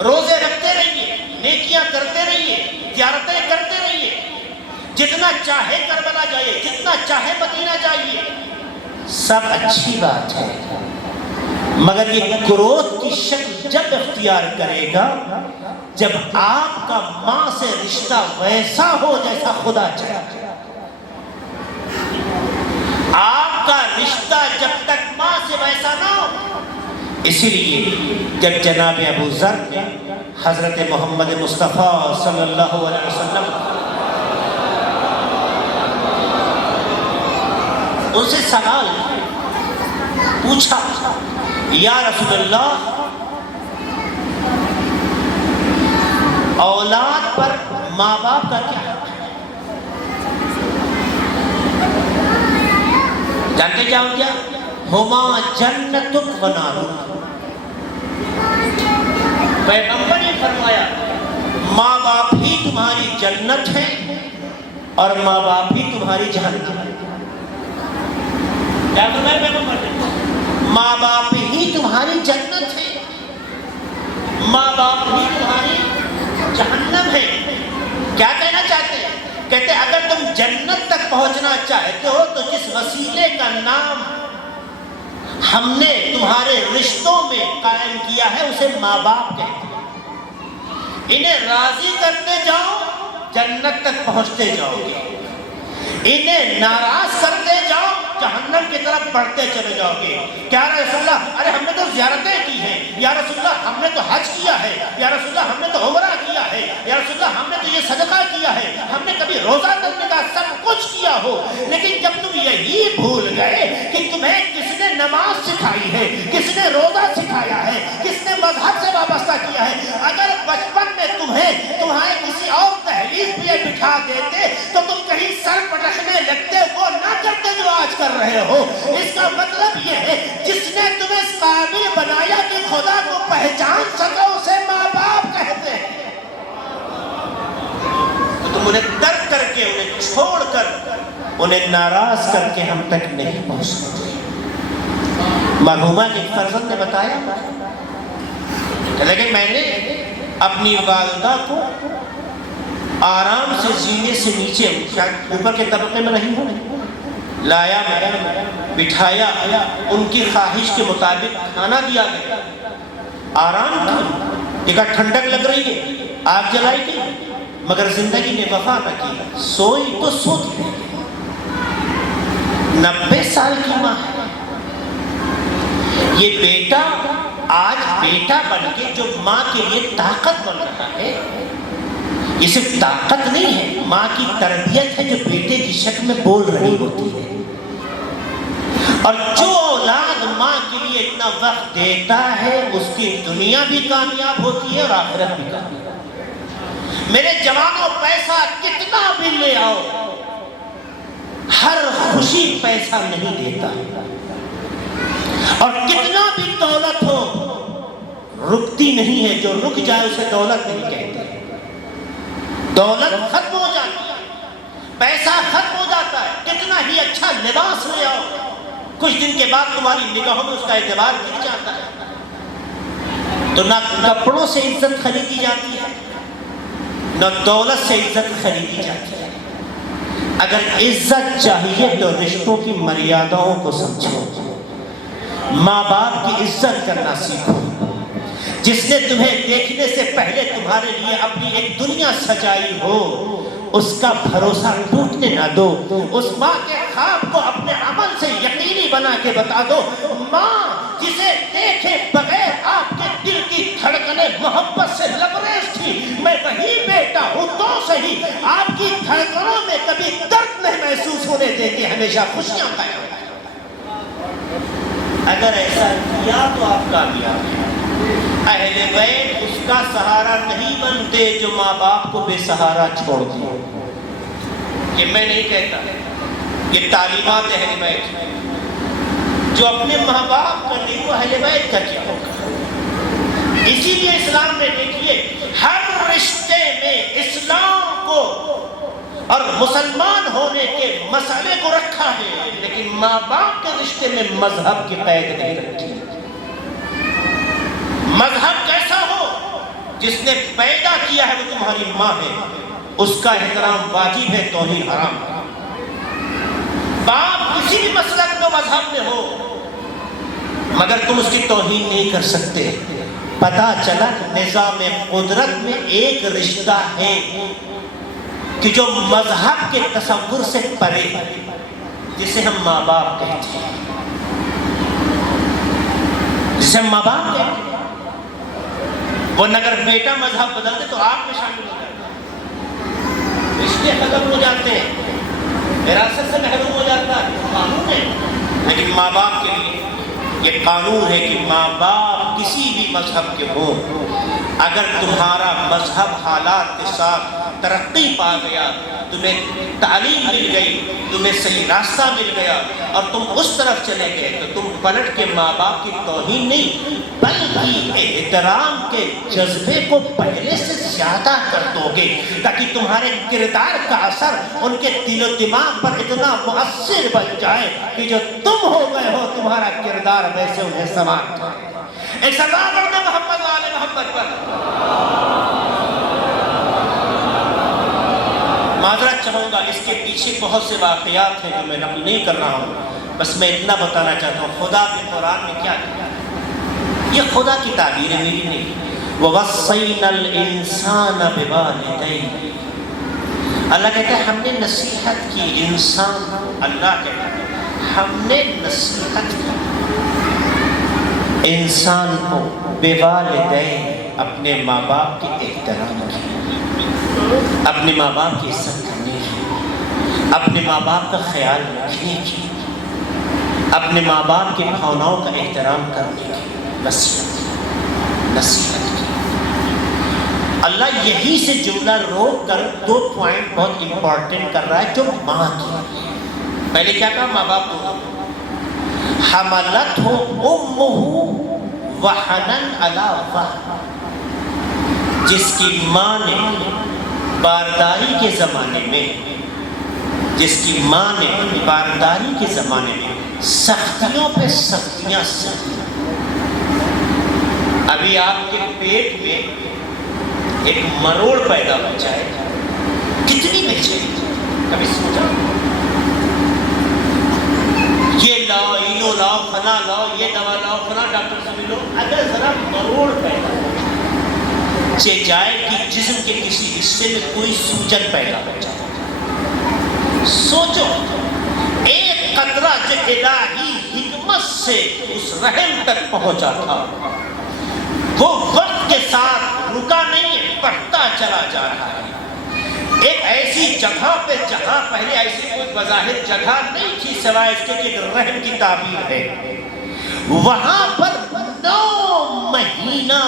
روزے رکھتے رہیے، نیکیاں کرتے رہیے، زیارتیں کرتے رہیے، جتنا چاہے کربلا جائیے، جتنا چاہے مدینہ جائیے، سب اچھی بات ہے، مگر یہ گروتھ کی شکل جب اختیار کرے گا جب آپ کا ماں سے رشتہ ویسا ہو جیسا خدا چاہتا ہے۔ آپ کا رشتہ جب تک ماں سے ویسا نہ ہو، اسی لیے جب جناب ابو ذر نے حضرت محمد مصطفیٰ صلی اللہ علیہ وسلم ان سے سوال پوچھا، یا رسول اللہ اولاد پر ماں باپ کا کیا حق ہے؟ جانتے جاؤ کیا؟ ہما جنتک و نارک۔ پیغمبر نے فرمایا ماں باپ ہی تمہاری جنت ہے اور ماں باپ ہی تمہاری جہنم ہے۔ کیا فرمایا پیغمبر نے؟ ماں باپ ہی تمہاری جنت ہے، ماں باپ ہی تمہاری جہنم ہے۔ کیا کہنا چاہتے ہیں؟ کہتے ہیں اگر تم جنت تک پہنچنا چاہتے ہو تو جس وسیلے کا نام ہم نے تمہارے رشتوں میں قائم کیا ہے اسے ماں باپ کہتے ہیں۔ انہیں راضی کرتے جاؤ جنت تک پہنچتے جاؤ گے، انہیں ناراض کرتے جاؤ جہنم کی طرف بڑھتے چلے جاؤ گے۔ کیا رسول اللہ، ارے ہم نے تو زیارتیں کی ہیں، یا رسول اللہ ہم نے تو حج کیا ہے، یا رسول اللہ ہم نے تو عمرہ کیا ہے، یا رسول اللہ ہم نے تو یہ صدقہ کیا ہے، ہم نے کبھی روزہ رکھنے کا سب کچھ کیا ہو، لیکن جب تم یہی بھول گئے کہ تمہیں کس نے نماز سکھائی ہے، کس نے روزہ سکھایا ہے، کس نے مذہب سے وابستہ کیا ہے، اگر بچپن میں تمہیں کسی اور تحریر پہ بٹھا دیتے تو تم کہیں سر پٹکنے لگتے، وہ نہ کرتے جو آج کر رہے ہو۔ اس کا مطلب یہ ہے جس نے تمہیں اس قابل بنایا کہ خدا کو پہچان سکو اسے ماں باپ کہتے ہیں، تو تم انہیں ترک کر کے، انہیں چھوڑ کر، انہیں ناراض کر کے ہم تک نہیں پہنچ سکتے۔ مرحومہ کے فرزند نے بتایا لیکن میں نے اپنی والدہ کو آرام سے زینے سے نیچے اوپر کے طبقے میں رہی ہوں لایا، بٹھایا، ان کی خواہش کے مطابق کھانا دیا گیا، آرام کی، دیکھا ٹھنڈک لگ رہی ہے، آگ جلائی گئی، مگر زندگی نے وفا نہ کی، سوئی تو سوتی رہی۔ 90 سال کی ماں ہے، یہ بیٹا آج بیٹا بن کے جو ماں کے لیے طاقت بن رہا ہے، یہ صرف طاقت نہیں ہے، ماں کی تربیت ہے جو بیٹے کی شکل میں بول رہی ہوتی ہے۔ اور جو اولاد ماں کے لیے اتنا وقت دیتا ہے اس کی دنیا بھی کامیاب ہوتی ہے اور آخرت بھی کامیاب۔ میرے جوانوں، پیسہ کتنا بھی لے آؤ، ہر خوشی پیسہ نہیں دیتا، اور کتنا بھی دولت ہو رکتی نہیں ہے، جو رک جائے اسے دولت نہیں کہتے۔ دولت ختم ہو جاتی ہے، پیسہ ختم ہو جاتا ہے، کتنا ہی اچھا لباس لے آؤ، کچھ دن کے بعد تمہاری نگاہوں میں اس کا اعتبار گر جاتا ہے۔ تو نہ کپڑوں سے عزت خریدی جاتی ہے، نہ دولت سے عزت خریدی جاتی ہے۔ اگر عزت چاہیے تو رشتوں کی مریاداؤں کو سمجھو، ماں باپ کی عزت کرنا سیکھو، جس نے تمہیں دیکھنے سے پہلے تمہارے لیے اپنی ایک دنیا سجائی ہو، اس کا بھروسہ ٹوٹنے نہ دو، اس ماں کے خواب کو اپنے عمل سے یقینی بنا کے بتا دو۔ ماں جسے دیکھے بغیر آپ کے دل کی دھڑکنیں محبت سے لبریز تھی، میں وہی بیٹا ہوں تو صحیح، آپ کی دھڑکنوں میں کبھی درد نہیں محسوس ہونے دیتی، ہمیشہ خوشیاں قائم۔ اگر ایسا کیا تو آپ کامیاب ہیں۔ اہل بیت اس کا سہارا نہیں بنتے جو ماں باپ کو بے سہارا چھوڑ دیا۔ یہ میں نہیں کہتا، یہ تعلیمات اہل بیت ہیں۔ جو اپنے ماں باپ کا نہیں وہ اہل بیت کا کیا ہوگا؟ اسی لیے اسلام میں دیکھیے ہر رشتے میں اسلام کو اور مسلمان ہونے کے مسئلے کو رکھا ہے، لیکن ماں باپ کے رشتے میں مذہب کی قید نہیں رکھی۔ مذہب کیسا ہو، جس نے پیدا کیا ہے وہ تمہاری ماں ہے، اس کا احترام واجب ہے، توہین حرام ہے۔ باپ کسی بھی مسلک میں مذہب میں ہو مگر تم اس کی توہین نہیں کر سکتے۔ پتہ چلا نظام قدرت میں ایک رشتہ ہے کہ جو مذہب کے تصور سے پرے ہے، جسے ہم ماں باپ کہتے ہیں، جسے ہم ماں باپ کہتے ہیں۔ وہ اگر بیٹا مذہب بدل دے تو آپ میں شامل ہو جاتا ہے، رشتے ختم ہو جاتے ہیں، وراثت سے محروم ہو جاتا ہے، قانون ہے۔ لیکن ماں باپ کے لیے یہ قانون ہے کہ ماں باپ کسی بھی مذہب کے ہوں، اگر تمہارا مذہب حالات کے ساتھ ترقی پا گیا، تمہیں تعلیم مل گئی، تمہیں صحیح راستہ مل گیا اور تم اس طرف چلے گئے، تو تم پلٹ کے ماں باپ کی توہین نہیں بلکہ احترام کے جذبے کو پہلے سے زیادہ کر دو گے، تاکہ تمہارے کردار کا اثر ان کے دل و دماغ پر اتنا مؤثر بن جائے کہ جو تم ہو گئے ہو تمہارا کردار ویسے انہیں سماعت جائے۔ ایک سلام پڑھنا محمد و آل محمد پر۔ معذرت چاہوں گا، اس کے پیچھے بہت سے واقعات ہیں جو میں نقل نہیں کر رہا ہوں، بس میں اتنا بتانا چاہتا ہوں خدا کے قرآن میں کیا کہا۔ یہ خدا کی تعبیر ہے، میری نہیں۔ وَوَصَّيْنَا الْإِنسَانَ بِوَالِدَيْهِ، اللہ کہتا ہے ہم نے نصیحت کی انسان، اللہ کہتا ہے ہم نے نصیحت کی انسان کو بِوَالِدَيْهِ، اپنے ماں باپ کے احترام کی، اپنے ماں باپ کی عزت کرنے کی، اپنے ماں باپ کا خیال رکھنے کی، اپنے ماں باپ کے بھاوناؤں کا احترام کرنے کی نصیحت کی۔ اللہ یہی سے جملہ روک کر دو پوائنٹ بہت امپورٹنٹ کر رہا ہے جو ماں کی۔ پہلے کیا کہا؟ ماں باپ کو حملتہ امہ وحنا علی وہن، جس کی ماں نے بارداری کے زمانے میں، جس کی ماں نے بارداری کے زمانے میں سختیوں پہ سختیاں سہی۔ ابھی آپ کے پیٹ میں ایک مروڑ پیدا ہو جائے، کتنی بے چینی، کبھی سوچا؟ یہ لاؤ، اینو لاؤ، فنا لاؤ، یہ دوا لاؤ، فنا ڈاکٹر سے ملو، اگر ذرا مروڑ پیدا ہو جائے کہ جسم کے کسی حصے میں کوئی سوجن پیدا ہو جائے، سوچو ایک قطرہ جو الہی حکمت سے اس رحم تک پہنچا تھا، وہ وقت کے ساتھ رکا نہیں ہے، بڑھتا چلا جا رہا ہے۔ ایک ایسی جگہ پہ جہاں پہلے ایسی کوئی بظاہر جگہ نہیں تھی سوائے اس کے کہ ایک رحم کی تعبیر ہے، وہاں پر 9 مہینہ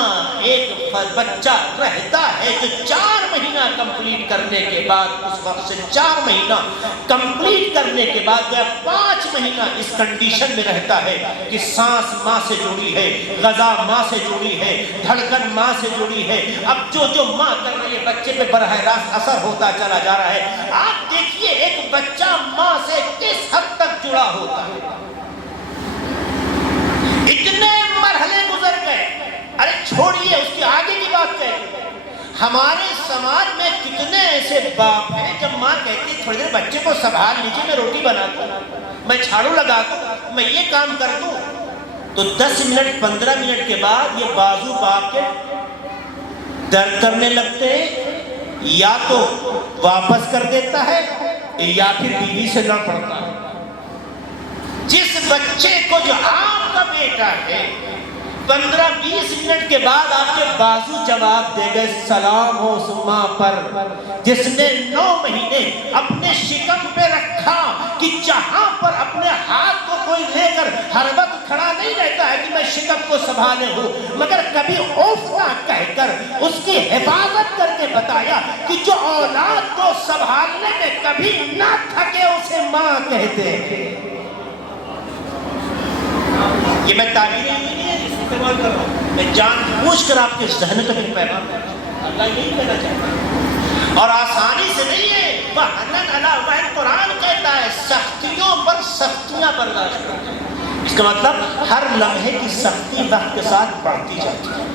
ایک بچہ رہتا ہے جو 4 مہینہ کمپلیٹ کرنے کے بعد، اس وقت سے 4 مہینہ کمپلیٹ کرنے کے بعد 5 مہینہ اس کنڈیشن میں رہتا ہے کہ سانس ماں سے جڑی ہے، غذا ماں سے جڑی ہے، دھڑکن ماں سے جڑی ہے۔ اب جو ماں کر رہی ہے بچے پہ براہ راست اثر ہوتا چلا جا رہا ہے۔ آپ دیکھیے ایک بچہ ماں سے کس حد تک جڑا ہوتا ہے، اتنے مرحلے گزر گئے۔ ارے چھوڑیے اس کی آگے کی بات کہتے ہیں، ہمارے سماج میں کتنے ایسے باپ ہیں جب ماں کہتی ہے تھوڑی دیر بچے کو سنبھال لیجیے، میں روٹی بنا دوں، میں جھاڑو لگا دوں، میں یہ کام کر دوں، تو 10 منٹ 15 منٹ کے بعد یہ بازو باپ کے درد کرنے لگتے ہیں، یا تو واپس کر دیتا ہے یا پھر بیوی سے لڑ پڑتا ہے۔ جس بچے کو جو آپ کا بیٹا ہے 15-20 منٹ کے بعد آپ کے بازو جواب دے گئے سلام ہو اس ماں پر جس نے 9 مہینے اپنے شکم پہ رکھا کہ جہاں پر اپنے ہاتھ کو کوئی لے کر ہر وقت کھڑا نہیں رہتا ہے کہ میں شکم کو سنبھالے ہوں، مگر کبھی اوف نہ کہہ کر اس کی حفاظت کر کے بتایا کہ جو اولاد کو سنبھالنے میں کبھی نہ تھکے اسے ماں کہتے ہیں۔ یہ میں تعبیریں نہیں ہے استعمال کر رہا ہوں، میں جان بوجھ کر آپ کے ذہن تک ایک پیغام ہے، اللہ یہی کہنا چاہتا ہے اور آسانی سے نہیں ہے۔ وَحَنَّنْ عَلَىٰ وَحِنْ قرآن کہتا ہے سختیوں پر سختیاں برداشت کرتا ہے، اس کا مطلب ہر لمحے کی سختی وقت کے ساتھ بڑھتی جاتی ہے۔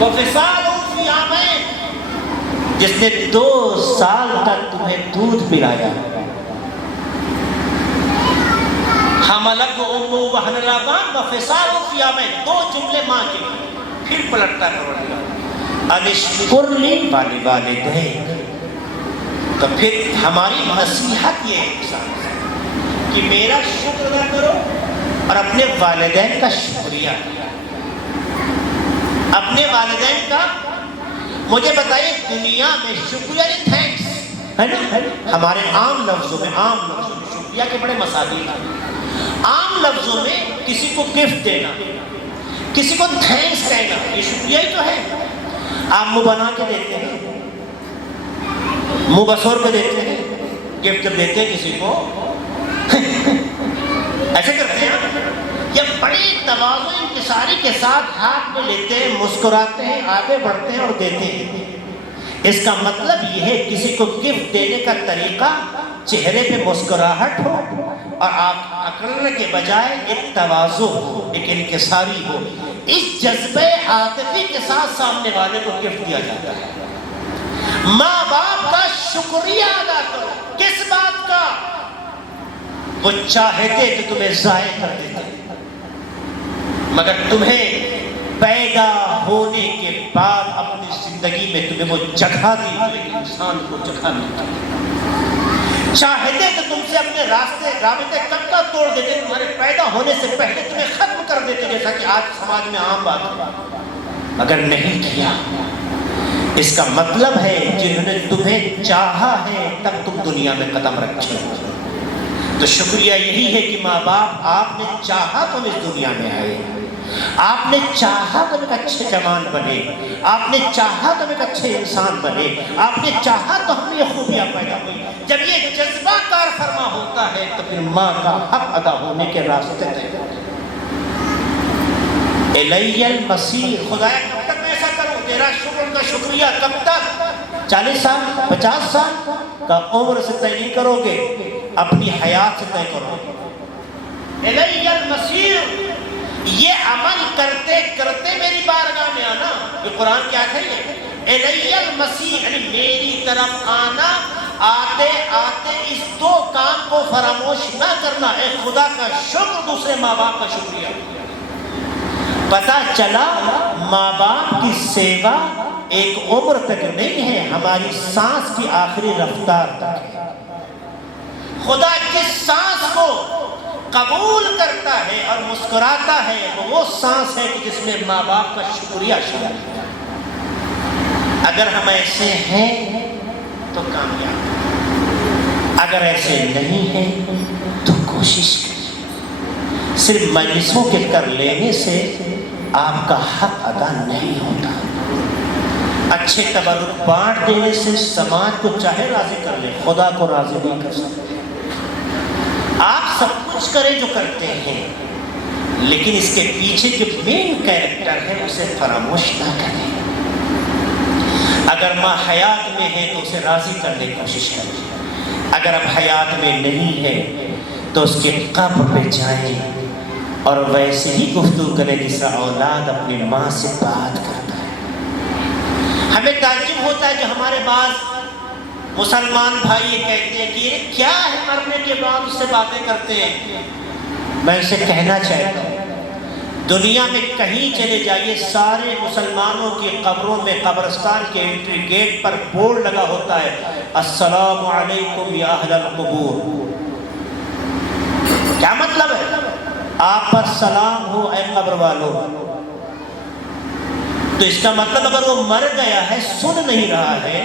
وَفِصَالٌ فِي عَامَيْنِ، جس نے 2 سال تک تمہیں دودھ پلایا، حملت امو وحن لبان وفصال فی عامین، 2 جملے ماں کے پھر پلٹتا ہے انشکر لی والدیک، تو پھر ہماری نصیحت یہ ہے کہ میرا شکر ادا کرو اور اپنے والدین کا شکریہ، اپنے والدین کا مجھے بتائیے دنیا میں شکریہ نہیں تھینکس ہے نا، ہمارے عام لفظوں میں شکریہ کے بڑے مساوی ہیں۔ عام لفظوں میں کسی کو گفٹ دینا، کسی کو تھینکس کہنا، یہ شکریہ ہی تو ہے۔ آپ منہ بنا کے دیتے ہیں، منہ بسور کے دیتے ہیں، گفٹ جب دیتے ہیں کسی کو ایسے کرتے ہیں، یا بڑی تواضع انکساری کے ساتھ ہاتھ میں لیتے ہیں، مسکراتے ہیں، آگے بڑھتے ہیں اور دیتے ہیں۔ اس کا مطلب یہ ہے کسی کو گفٹ دینے کا طریقہ چہرے پہ مسکراہٹ ہو اور آپ اکڑنے کے بجائے ایک تواضع ہو، ایک انکساری ہو، اس جذبہ عاطفی کے ساتھ سامنے والے کو گفٹ دیا جاتا ہے۔ ماں باپ کا شکریہ ادا کرو، کس بات کا؟ وہ چاہتے تو تمہیں ضائع کر دیتے مگر تمہیں پیدا ہونے کے بعد اپنی زندگی میں تمہیں وہ جگہ دی جو ایک انسان کو جگہ ملتی ہے۔ چاہتے تو تم سے اپنے رابطے کب کا توڑ دیتے، تمہارے پیدا ہونے سے پہلے تمہیں ختم کر دیتے، جیسا کہ آج سماج میں عام بات ہے، مگر نہیں کیا۔ اس کا مطلب ہے جنہوں نے تمہیں چاہا ہے تب تم دنیا میں قدم رکھے ہو۔ تو شکریہ یہی ہے کہ ماں باپ آپ نے چاہا تم اس دنیا میں آئے، آپ نے چاہا تم ایک اچھے جوان بنے، آپ نے چاہا تم ایک اچھے انسان بنے، آپ نے چاہا تو ہم یہ خوبیاں پیدا ہوئی۔ جب یہ جذبہ کار فرما ہوتا ہے تو پھر ماں کا حق ادا ہونے کے راستے طے ہوتے ہیں۔ الی المصیر، خدایا کب تک میں ایسا کروں؟ تیرا شکر کا شکریہ کب تک؟ 40 سال 50 سال کا عمر سے طے نہیں کرو گے، اپنی حیات سے طے کرو گے۔ الی المصیر، یہ عمل کرتے کرتے میری بارگاہ میں آنا، یہ قرآن کیا ہے؟ یہ الی المصیر یعنی میری طرف آنا، آتے آتے اس 2 کام کو فراموش نہ کرنا، ایک خدا کا شکر، دوسرے ماں باپ کا شکریہ۔ پتہ چلا ماں باپ کی سیوا ایک عمر تک نہیں ہے، ہماری سانس کی آخری رفتار تک ہے۔ خدا جس سانس کو قبول کرتا ہے اور مسکراتا ہے وہ سانس ہے کہ جس میں ماں باپ کا شکریہ شامل ہے۔ اگر ہم ایسے ہیں تو کامیاب، اگر ایسے نہیں ہیں تو کوشش کریں۔ صرف مجلسوں کے کر لینے سے آپ کا حق ادا نہیں ہوتا، اچھے تبرک بانٹ دینے سے سماج کو چاہے راضی کر لے، خدا کو راضی نہیں کر سکتے۔ آپ سب کچھ کریں جو کرتے ہیں، لیکن اس کے پیچھے جو مین کیریکٹر ہے اسے فراموش نہ کریں۔ اگر ماں حیات میں ہے تو اسے راضی کرنے کی کوشش کریں، اگر اب حیات میں نہیں ہے تو اس کے قبر پہ جائیں اور ویسے ہی گفتگو کریں جس طرح اولاد اپنی ماں سے بات کرتا ہے۔ ہمیں تعجب ہوتا ہے جو ہمارے بعض مسلمان بھائی یہ کہتے ہیں کہ یہ کیا ہے، مرنے کے بعد اس سے باتیں کرتے ہیں۔ میں اسے کہنا چاہتا ہوں دنیا میں کہیں چلے جائیے، سارے مسلمانوں کی قبروں میں قبرستان کے انٹری گیٹ پر بورڈ لگا ہوتا ہے السلام علیکم یا اہل القبور۔ کیا مطلب ہے؟ آپ پر سلام ہو اے قبر والوں. تو اس کا مطلب اگر وہ مر گیا ہے، سن نہیں رہا ہے،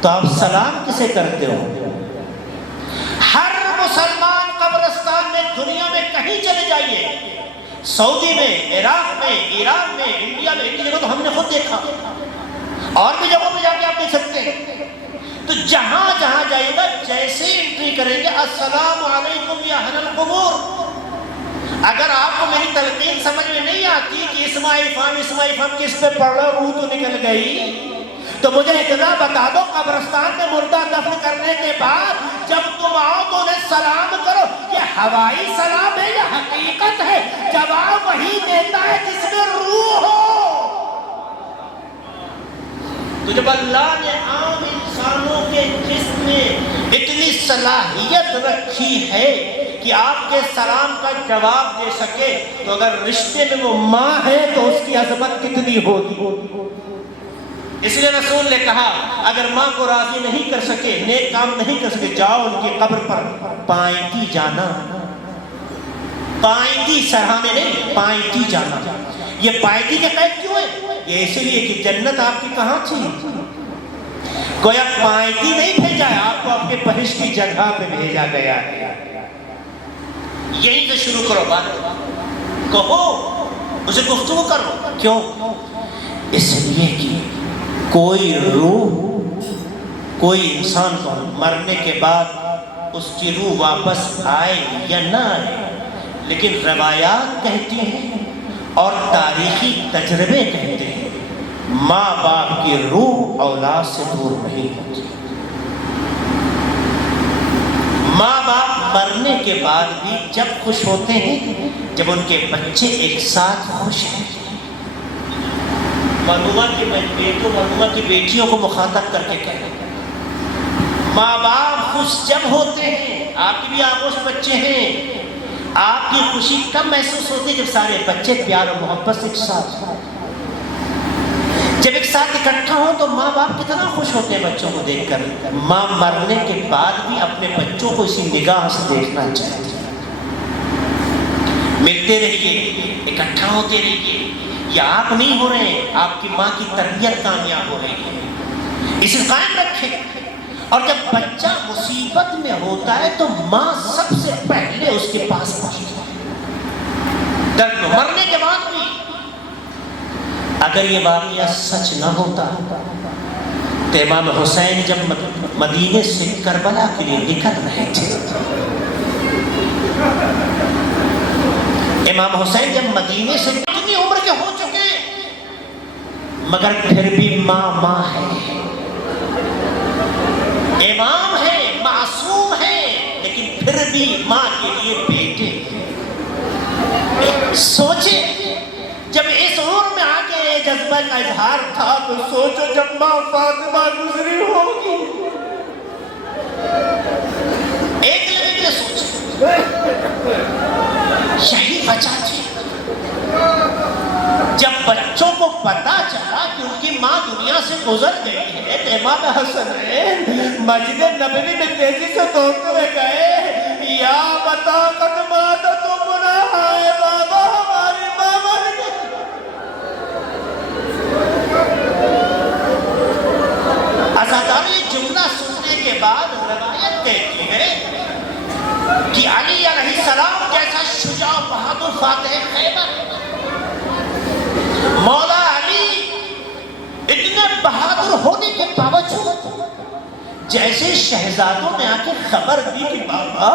تو آپ سلام کسے کرتے ہو؟ ہر مسلمان قبرستان میں دنیا میں کہیں چلے جائیے، سعودی میں، عراق میں، ایران میں، انڈیا میں، ایک جگہ تو ہم نے خود دیکھا، اور بھی جگہوں پہ جا کے آپ دیکھ سکتے ہیں. تو جہاں جہاں جائیے گا جیسے انٹری کریں گے السلام علیکم یا اہل القبور. اگر آپ کو میری تلقین سمجھ میں نہیں آتی کہ اسم افہام کس پہ پڑھ رہا، روح تو نکل گئی، تو مجھے اتنا بتا دو قبرستان میں مردہ دفن کرنے کے بعد جب تم آؤ تو انہیں سلام کرو، یہ ہوائی سلام ہے یا حقیقت ہے؟ جواب وہی دیتا ہے جس میں روح ہو. تو جب اللہ نے عام انسانوں کے جسم میں اتنی صلاحیت رکھی ہے کہ آپ کے سلام کا جواب دے سکے، تو اگر رشتے میں وہ ماں ہے تو اس کی عظمت کتنی ہوگی. اس لیے رسول نے کہا اگر ماں کو راضی نہیں کر سکے، نیک کام نہیں کر سکے، جاؤ ان کی قبر پر پائیتی جانا. پائیتی سرہانے نہیں، پائیتی جانا. یہ پائیتی کے قید کیوں ہے؟ یہ اسی لیے کہ جنت آپ کی کہاں تھی؟ گویا پائیتی نہیں بھیجا ہے، آپ کو اپنے بہشت کی جگہ پہ بھیجا گیا ہے. یہیں سے شروع کرو بات، کہو اسے گفتگو کرو. کیوں؟ اس لیے کہ کوئی روح، کوئی انسان کو مرنے کے بعد اس کی روح واپس آئے یا نہ آئے، لیکن روایات کہتی ہیں اور تاریخی تجربے کہتے ہیں ماں باپ کی روح اولاد سے دور نہیں ہوتی. ماں باپ مرنے کے بعد بھی جب خوش ہوتے ہیں جب ان کے بچے ایک ساتھ خوش ہیں. مرحومہ کے بیٹوں، مرحومہ کی بیٹیوں کو مخاطب کر کے کہتے ہیں ماں باپ خوش جب ہوتے ہیں، آپ کی بھی آغوش بچے ہیں، آپ کی خوشی کب محسوس ہوتی ہے؟ جب سارے بچے پیار اور محبت سے ایک ساتھ ہوں. جب ایک ساتھ اکٹھا ہوں تو ماں باپ کتنا خوش ہوتے ہیں بچوں کو دیکھ کر. ماں مرنے کے بعد بھی اپنے بچوں کو اسی نگاہ سے دیکھنا چاہتی ہے. ملتے رہیے، اکٹھا ہوتے رہیے. یہ آپ نہیں ہو رہے ہیں، آپ کی ماں کی تربیت کامیاب ہو رہی ہے. اسے قائم رکھیں. اور جب بچہ مصیبت میں ہوتا ہے تو ماں سب سے پہلے اس کے پاس پہنچتی ہے، درد مرنے کے بعد بھی. اگر یہ واقعہ سچ نہ ہوتا تو امام حسین جب مدینے سے کربلا کے لیے نکل رہے تھے، امام حسین جب مدینے سے اتنی عمر کے ہو چکے مگر پھر بھی ماں ہے، امام ہے، معصوم ہے، لیکن پھر بھی ماں کے لیے بیٹے. سوچے جب اس عمر میں آگے جذبہ کا اظہار تھا تو سوچو جب ماں فاطمہ گزری ہوگی. ایک لمحے سوچے یہی وجہ تھی. جب بچوں کو پتا چلا کہ ان کی ماں دنیا سے گزر گئی ہے تو امام حسن مسجد نبوی میں تیزی سے دوڑتے ہوئے گئے، یا بتا قدمات تم ہے بابا ہماری ماں مر گئی. ازادار یہ جملہ سننے کے بعد روایت کہتی ہے کہ علی علیہ السلام جیسا شجاع بہادر فاتح خیبر، مولا علی اتنے بہادر ہونے کے باوجود جیسے شہزادوں نے آ کے خبر دی کہ بابا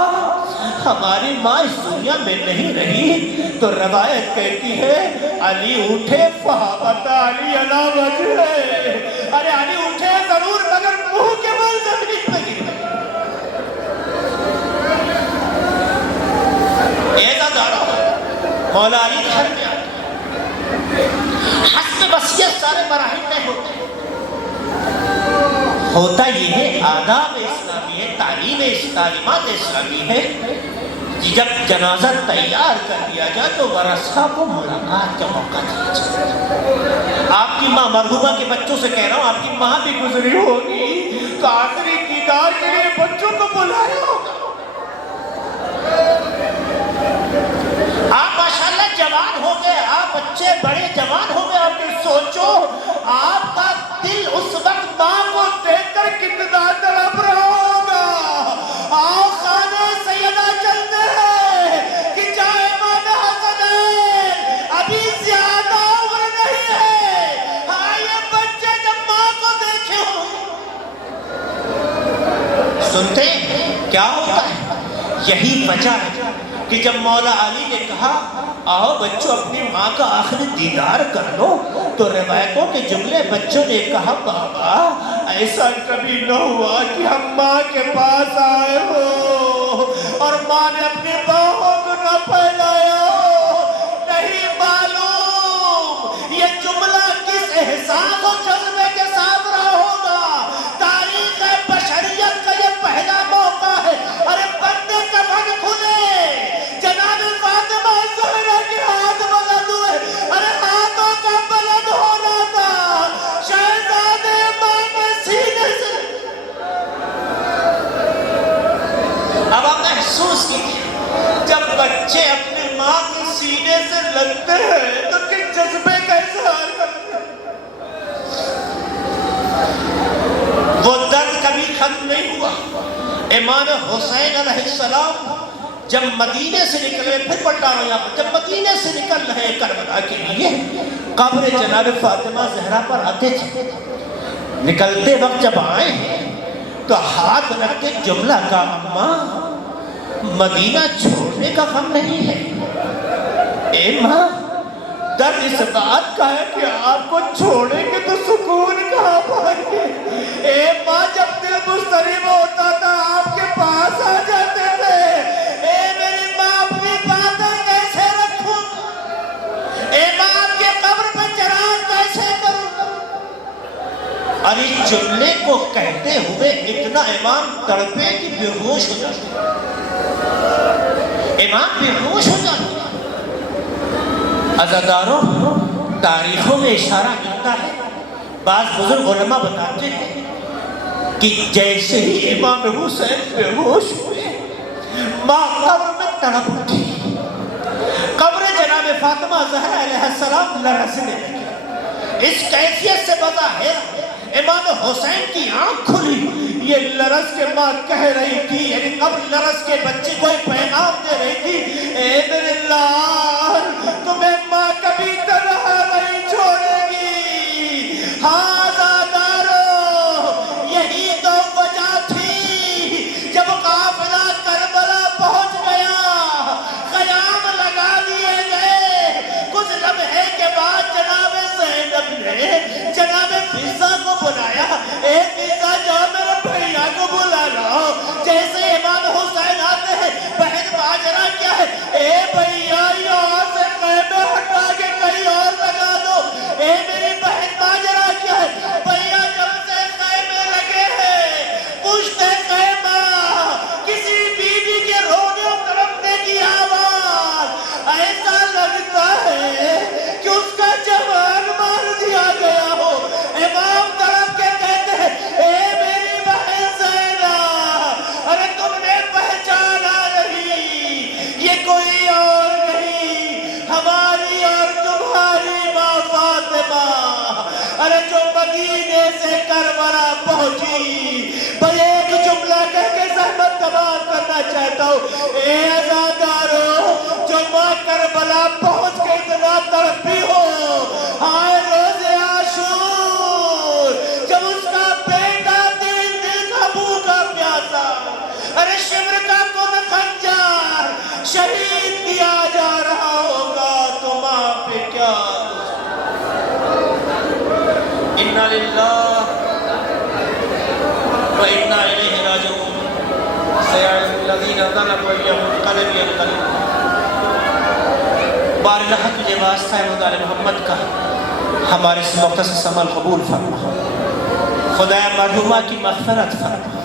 ہماری ماں اس دنیا میں نہیں رہی، تو روایت کہتی ہے علی اٹھے فہابت علی علی وجہ، ارے علی اٹھے ضرور مگر منہ کے بل زمین پہ گر گئے. ایسا دارو مولا علی گھر میں آ حسب وصیت سارے مراحل میں ہوتے ہیں. ہوتا یہ ہے آداب اسلامی ہے، تعلیمات اسلامی ہے کہ جب جنازہ تیار کر دیا جائے تو ورثہ کو ملاقات کا موقع دیا جائے. آپ کی ماں، مرحومہ کے بچوں سے کہہ رہا ہوں، آپ کی ماں بھی گزری ہوگی تو آخری دیدار کے لیے بچوں کو بلایا ہوگا. جوان ہو گئے، آپ بچے بڑے جوان ہو گئے، آپ نے سوچو آپ کا دل اس وقت ماں کو دیکھ کر کتنا تڑپ رہا ہوگا۔ آؤ خانہ سیدہ چلتے ہیں کہ جائے امام حسنین، ابھی زیادہ عمر نہیں ہے، ہاں یہ بچے جب ماں کو دیکھے ہوں۔ سنتے ہیں کیا ہوتا ہے؟ یہی وجہ ہے کہ جب مولا علی نے کہا آؤ بچوں اپنی ماں کا آخری دیدار کر لو، تو روایتوں کے جملے بچوں نے کہا بابا ایسا کبھی نہ ہوا کہ ہم ماں کے پاس آئے ہو اور ماں نے اپنی باہوں کو نہ پھیلایا ہو۔ نہیں معلوم یہ جملہ کس احساس و جذبے کے ساتھ رہا ہوگا۔ تاریخ بشریت کا یہ پہلا موقع ہے، ارے بندے کا من کھلے، جناب فاطمہ زہرا کے ہاتھ بلند ہوئے، ارے ہاتھوں کا بلند ہونا تھا شہزادے ماں کے سینے سے۔ اب آپ محسوس کیجئے جب بچے اپنی ماں کے سینے سے لگتے ہیں تو کس جذبے کا اظہار کرتے ہیں۔ وہ درد کبھی ختم نہیں ہوا۔ امام حسین علیہ السلام جب مدینے سے نکلے، پھر پلٹا رہا یہاں پر، جب مدینے سے نکل رہے کربلا کے لیے قبر جناب فاطمہ زہرا پر آتے تھے، نکلتے وقت جب آئے ہیں تو ہاتھ رکھ کے جملہ کا اماں مدینہ چھوڑنے کا غم نہیں ہے، اے ماں درد اس بات کا ہے کہ آپ کو چھوڑیں گے تو سکون کہاں پائیں گے۔ اے ماں جب دل مضطرب ہوتا تھا آپ کے پاس آ جاتے تھے، اے میری ماں اپنی باتیں کیسے رکھوں، اے ماں آپ کے قبر پہ چراغ کیسے کروں۔ اور اس جملے کو کہتے ہوئے اتنا امام تڑپے کہ بے ہوش ہو جاتے، امام بے ہوش ہو جاتے۔ عزاداروں تاریخوں میں اشارہ ملتا ہے، بعض بزرگ علماء بتاتے ہیں کہ جیسے ہی امام حسین بے ہوش ہوئے ماں قبر میں تڑپ اٹھی، قبر جناب فاطمہ زہرا علیہ السلام لرزنے لگی۔ اس کیفیت سے بظاہر امام حسین کی آنکھ کھلی، یہ لرز کے ماں کہہ رہی تھی، یعنی قبر لرز کے بچے کو ایک پیغام دے رہی تھی، اے میرے لال تمہیں ماں کبھی تنہا نہیں چھوڑے گی۔ ہاں عزادارو یہی تو وجہ تھی جب قافلہ کربلا پہنچ گیا، قیام لگا دیے گئے، کچھ لمحے کے بعد جناب زینب نے جناب فضہ کو بلایا، اے فضہ جاؤ میرے بھیا کو بلا لاؤ۔ جیسے امام حسین آتے ہیں، بہن ماجرا کیا ہے؟ اے بھیا یہاں سے خیمے ہٹا کے کہیں اور لگا دو۔ اے میری بہن ماجرا کیا ہے؟ بھیا جب سے خیمے لگے ہیں پشت خیمہ کسی بیوی کے رونے اور تڑپنے کی آواز، ایسا لگتا ہے کہ اس کا جوان مار دیا گیا ہو۔ امام تڑپ کے کہتے ہیں، اے میری بہن زینہ، ارے تم نے پہچانا نہیں، یہ کوئی اور نہیں، ہماری اور تمہاری ماں فاطمہ، ارے جو مدینے سے کربلا پہنچی۔ بھئی ایک جملہ کہہ کے زحمت تمام کرنا چاہتا ہوں، اے عزادارو جو ماں کربلا پہنچ کے اتنا تڑپی ہو، ہائے روز عاشور جب اس کا بیٹا دل کا بھوکا پیاسا، ارے شمر کا خود خنجر شہید کیا جا رہا ہوگا تو ماں پہ کیا اِنَّا لِلَّهِ وَإِنَّا إِلَيْهِ رَاجِعُونَ سَيَعْلَمُ الَّذِينَ ظَلَمُوا أَيَّ مُنقَلَبٍ يَنقَلِبُونَ۔ بارگاہ تجھے واسطہ ہے مدار محمد کا، ہمارے اس مختصر عمل قبول فرما، خدایا مرحومہ کی مغفرت فرما۔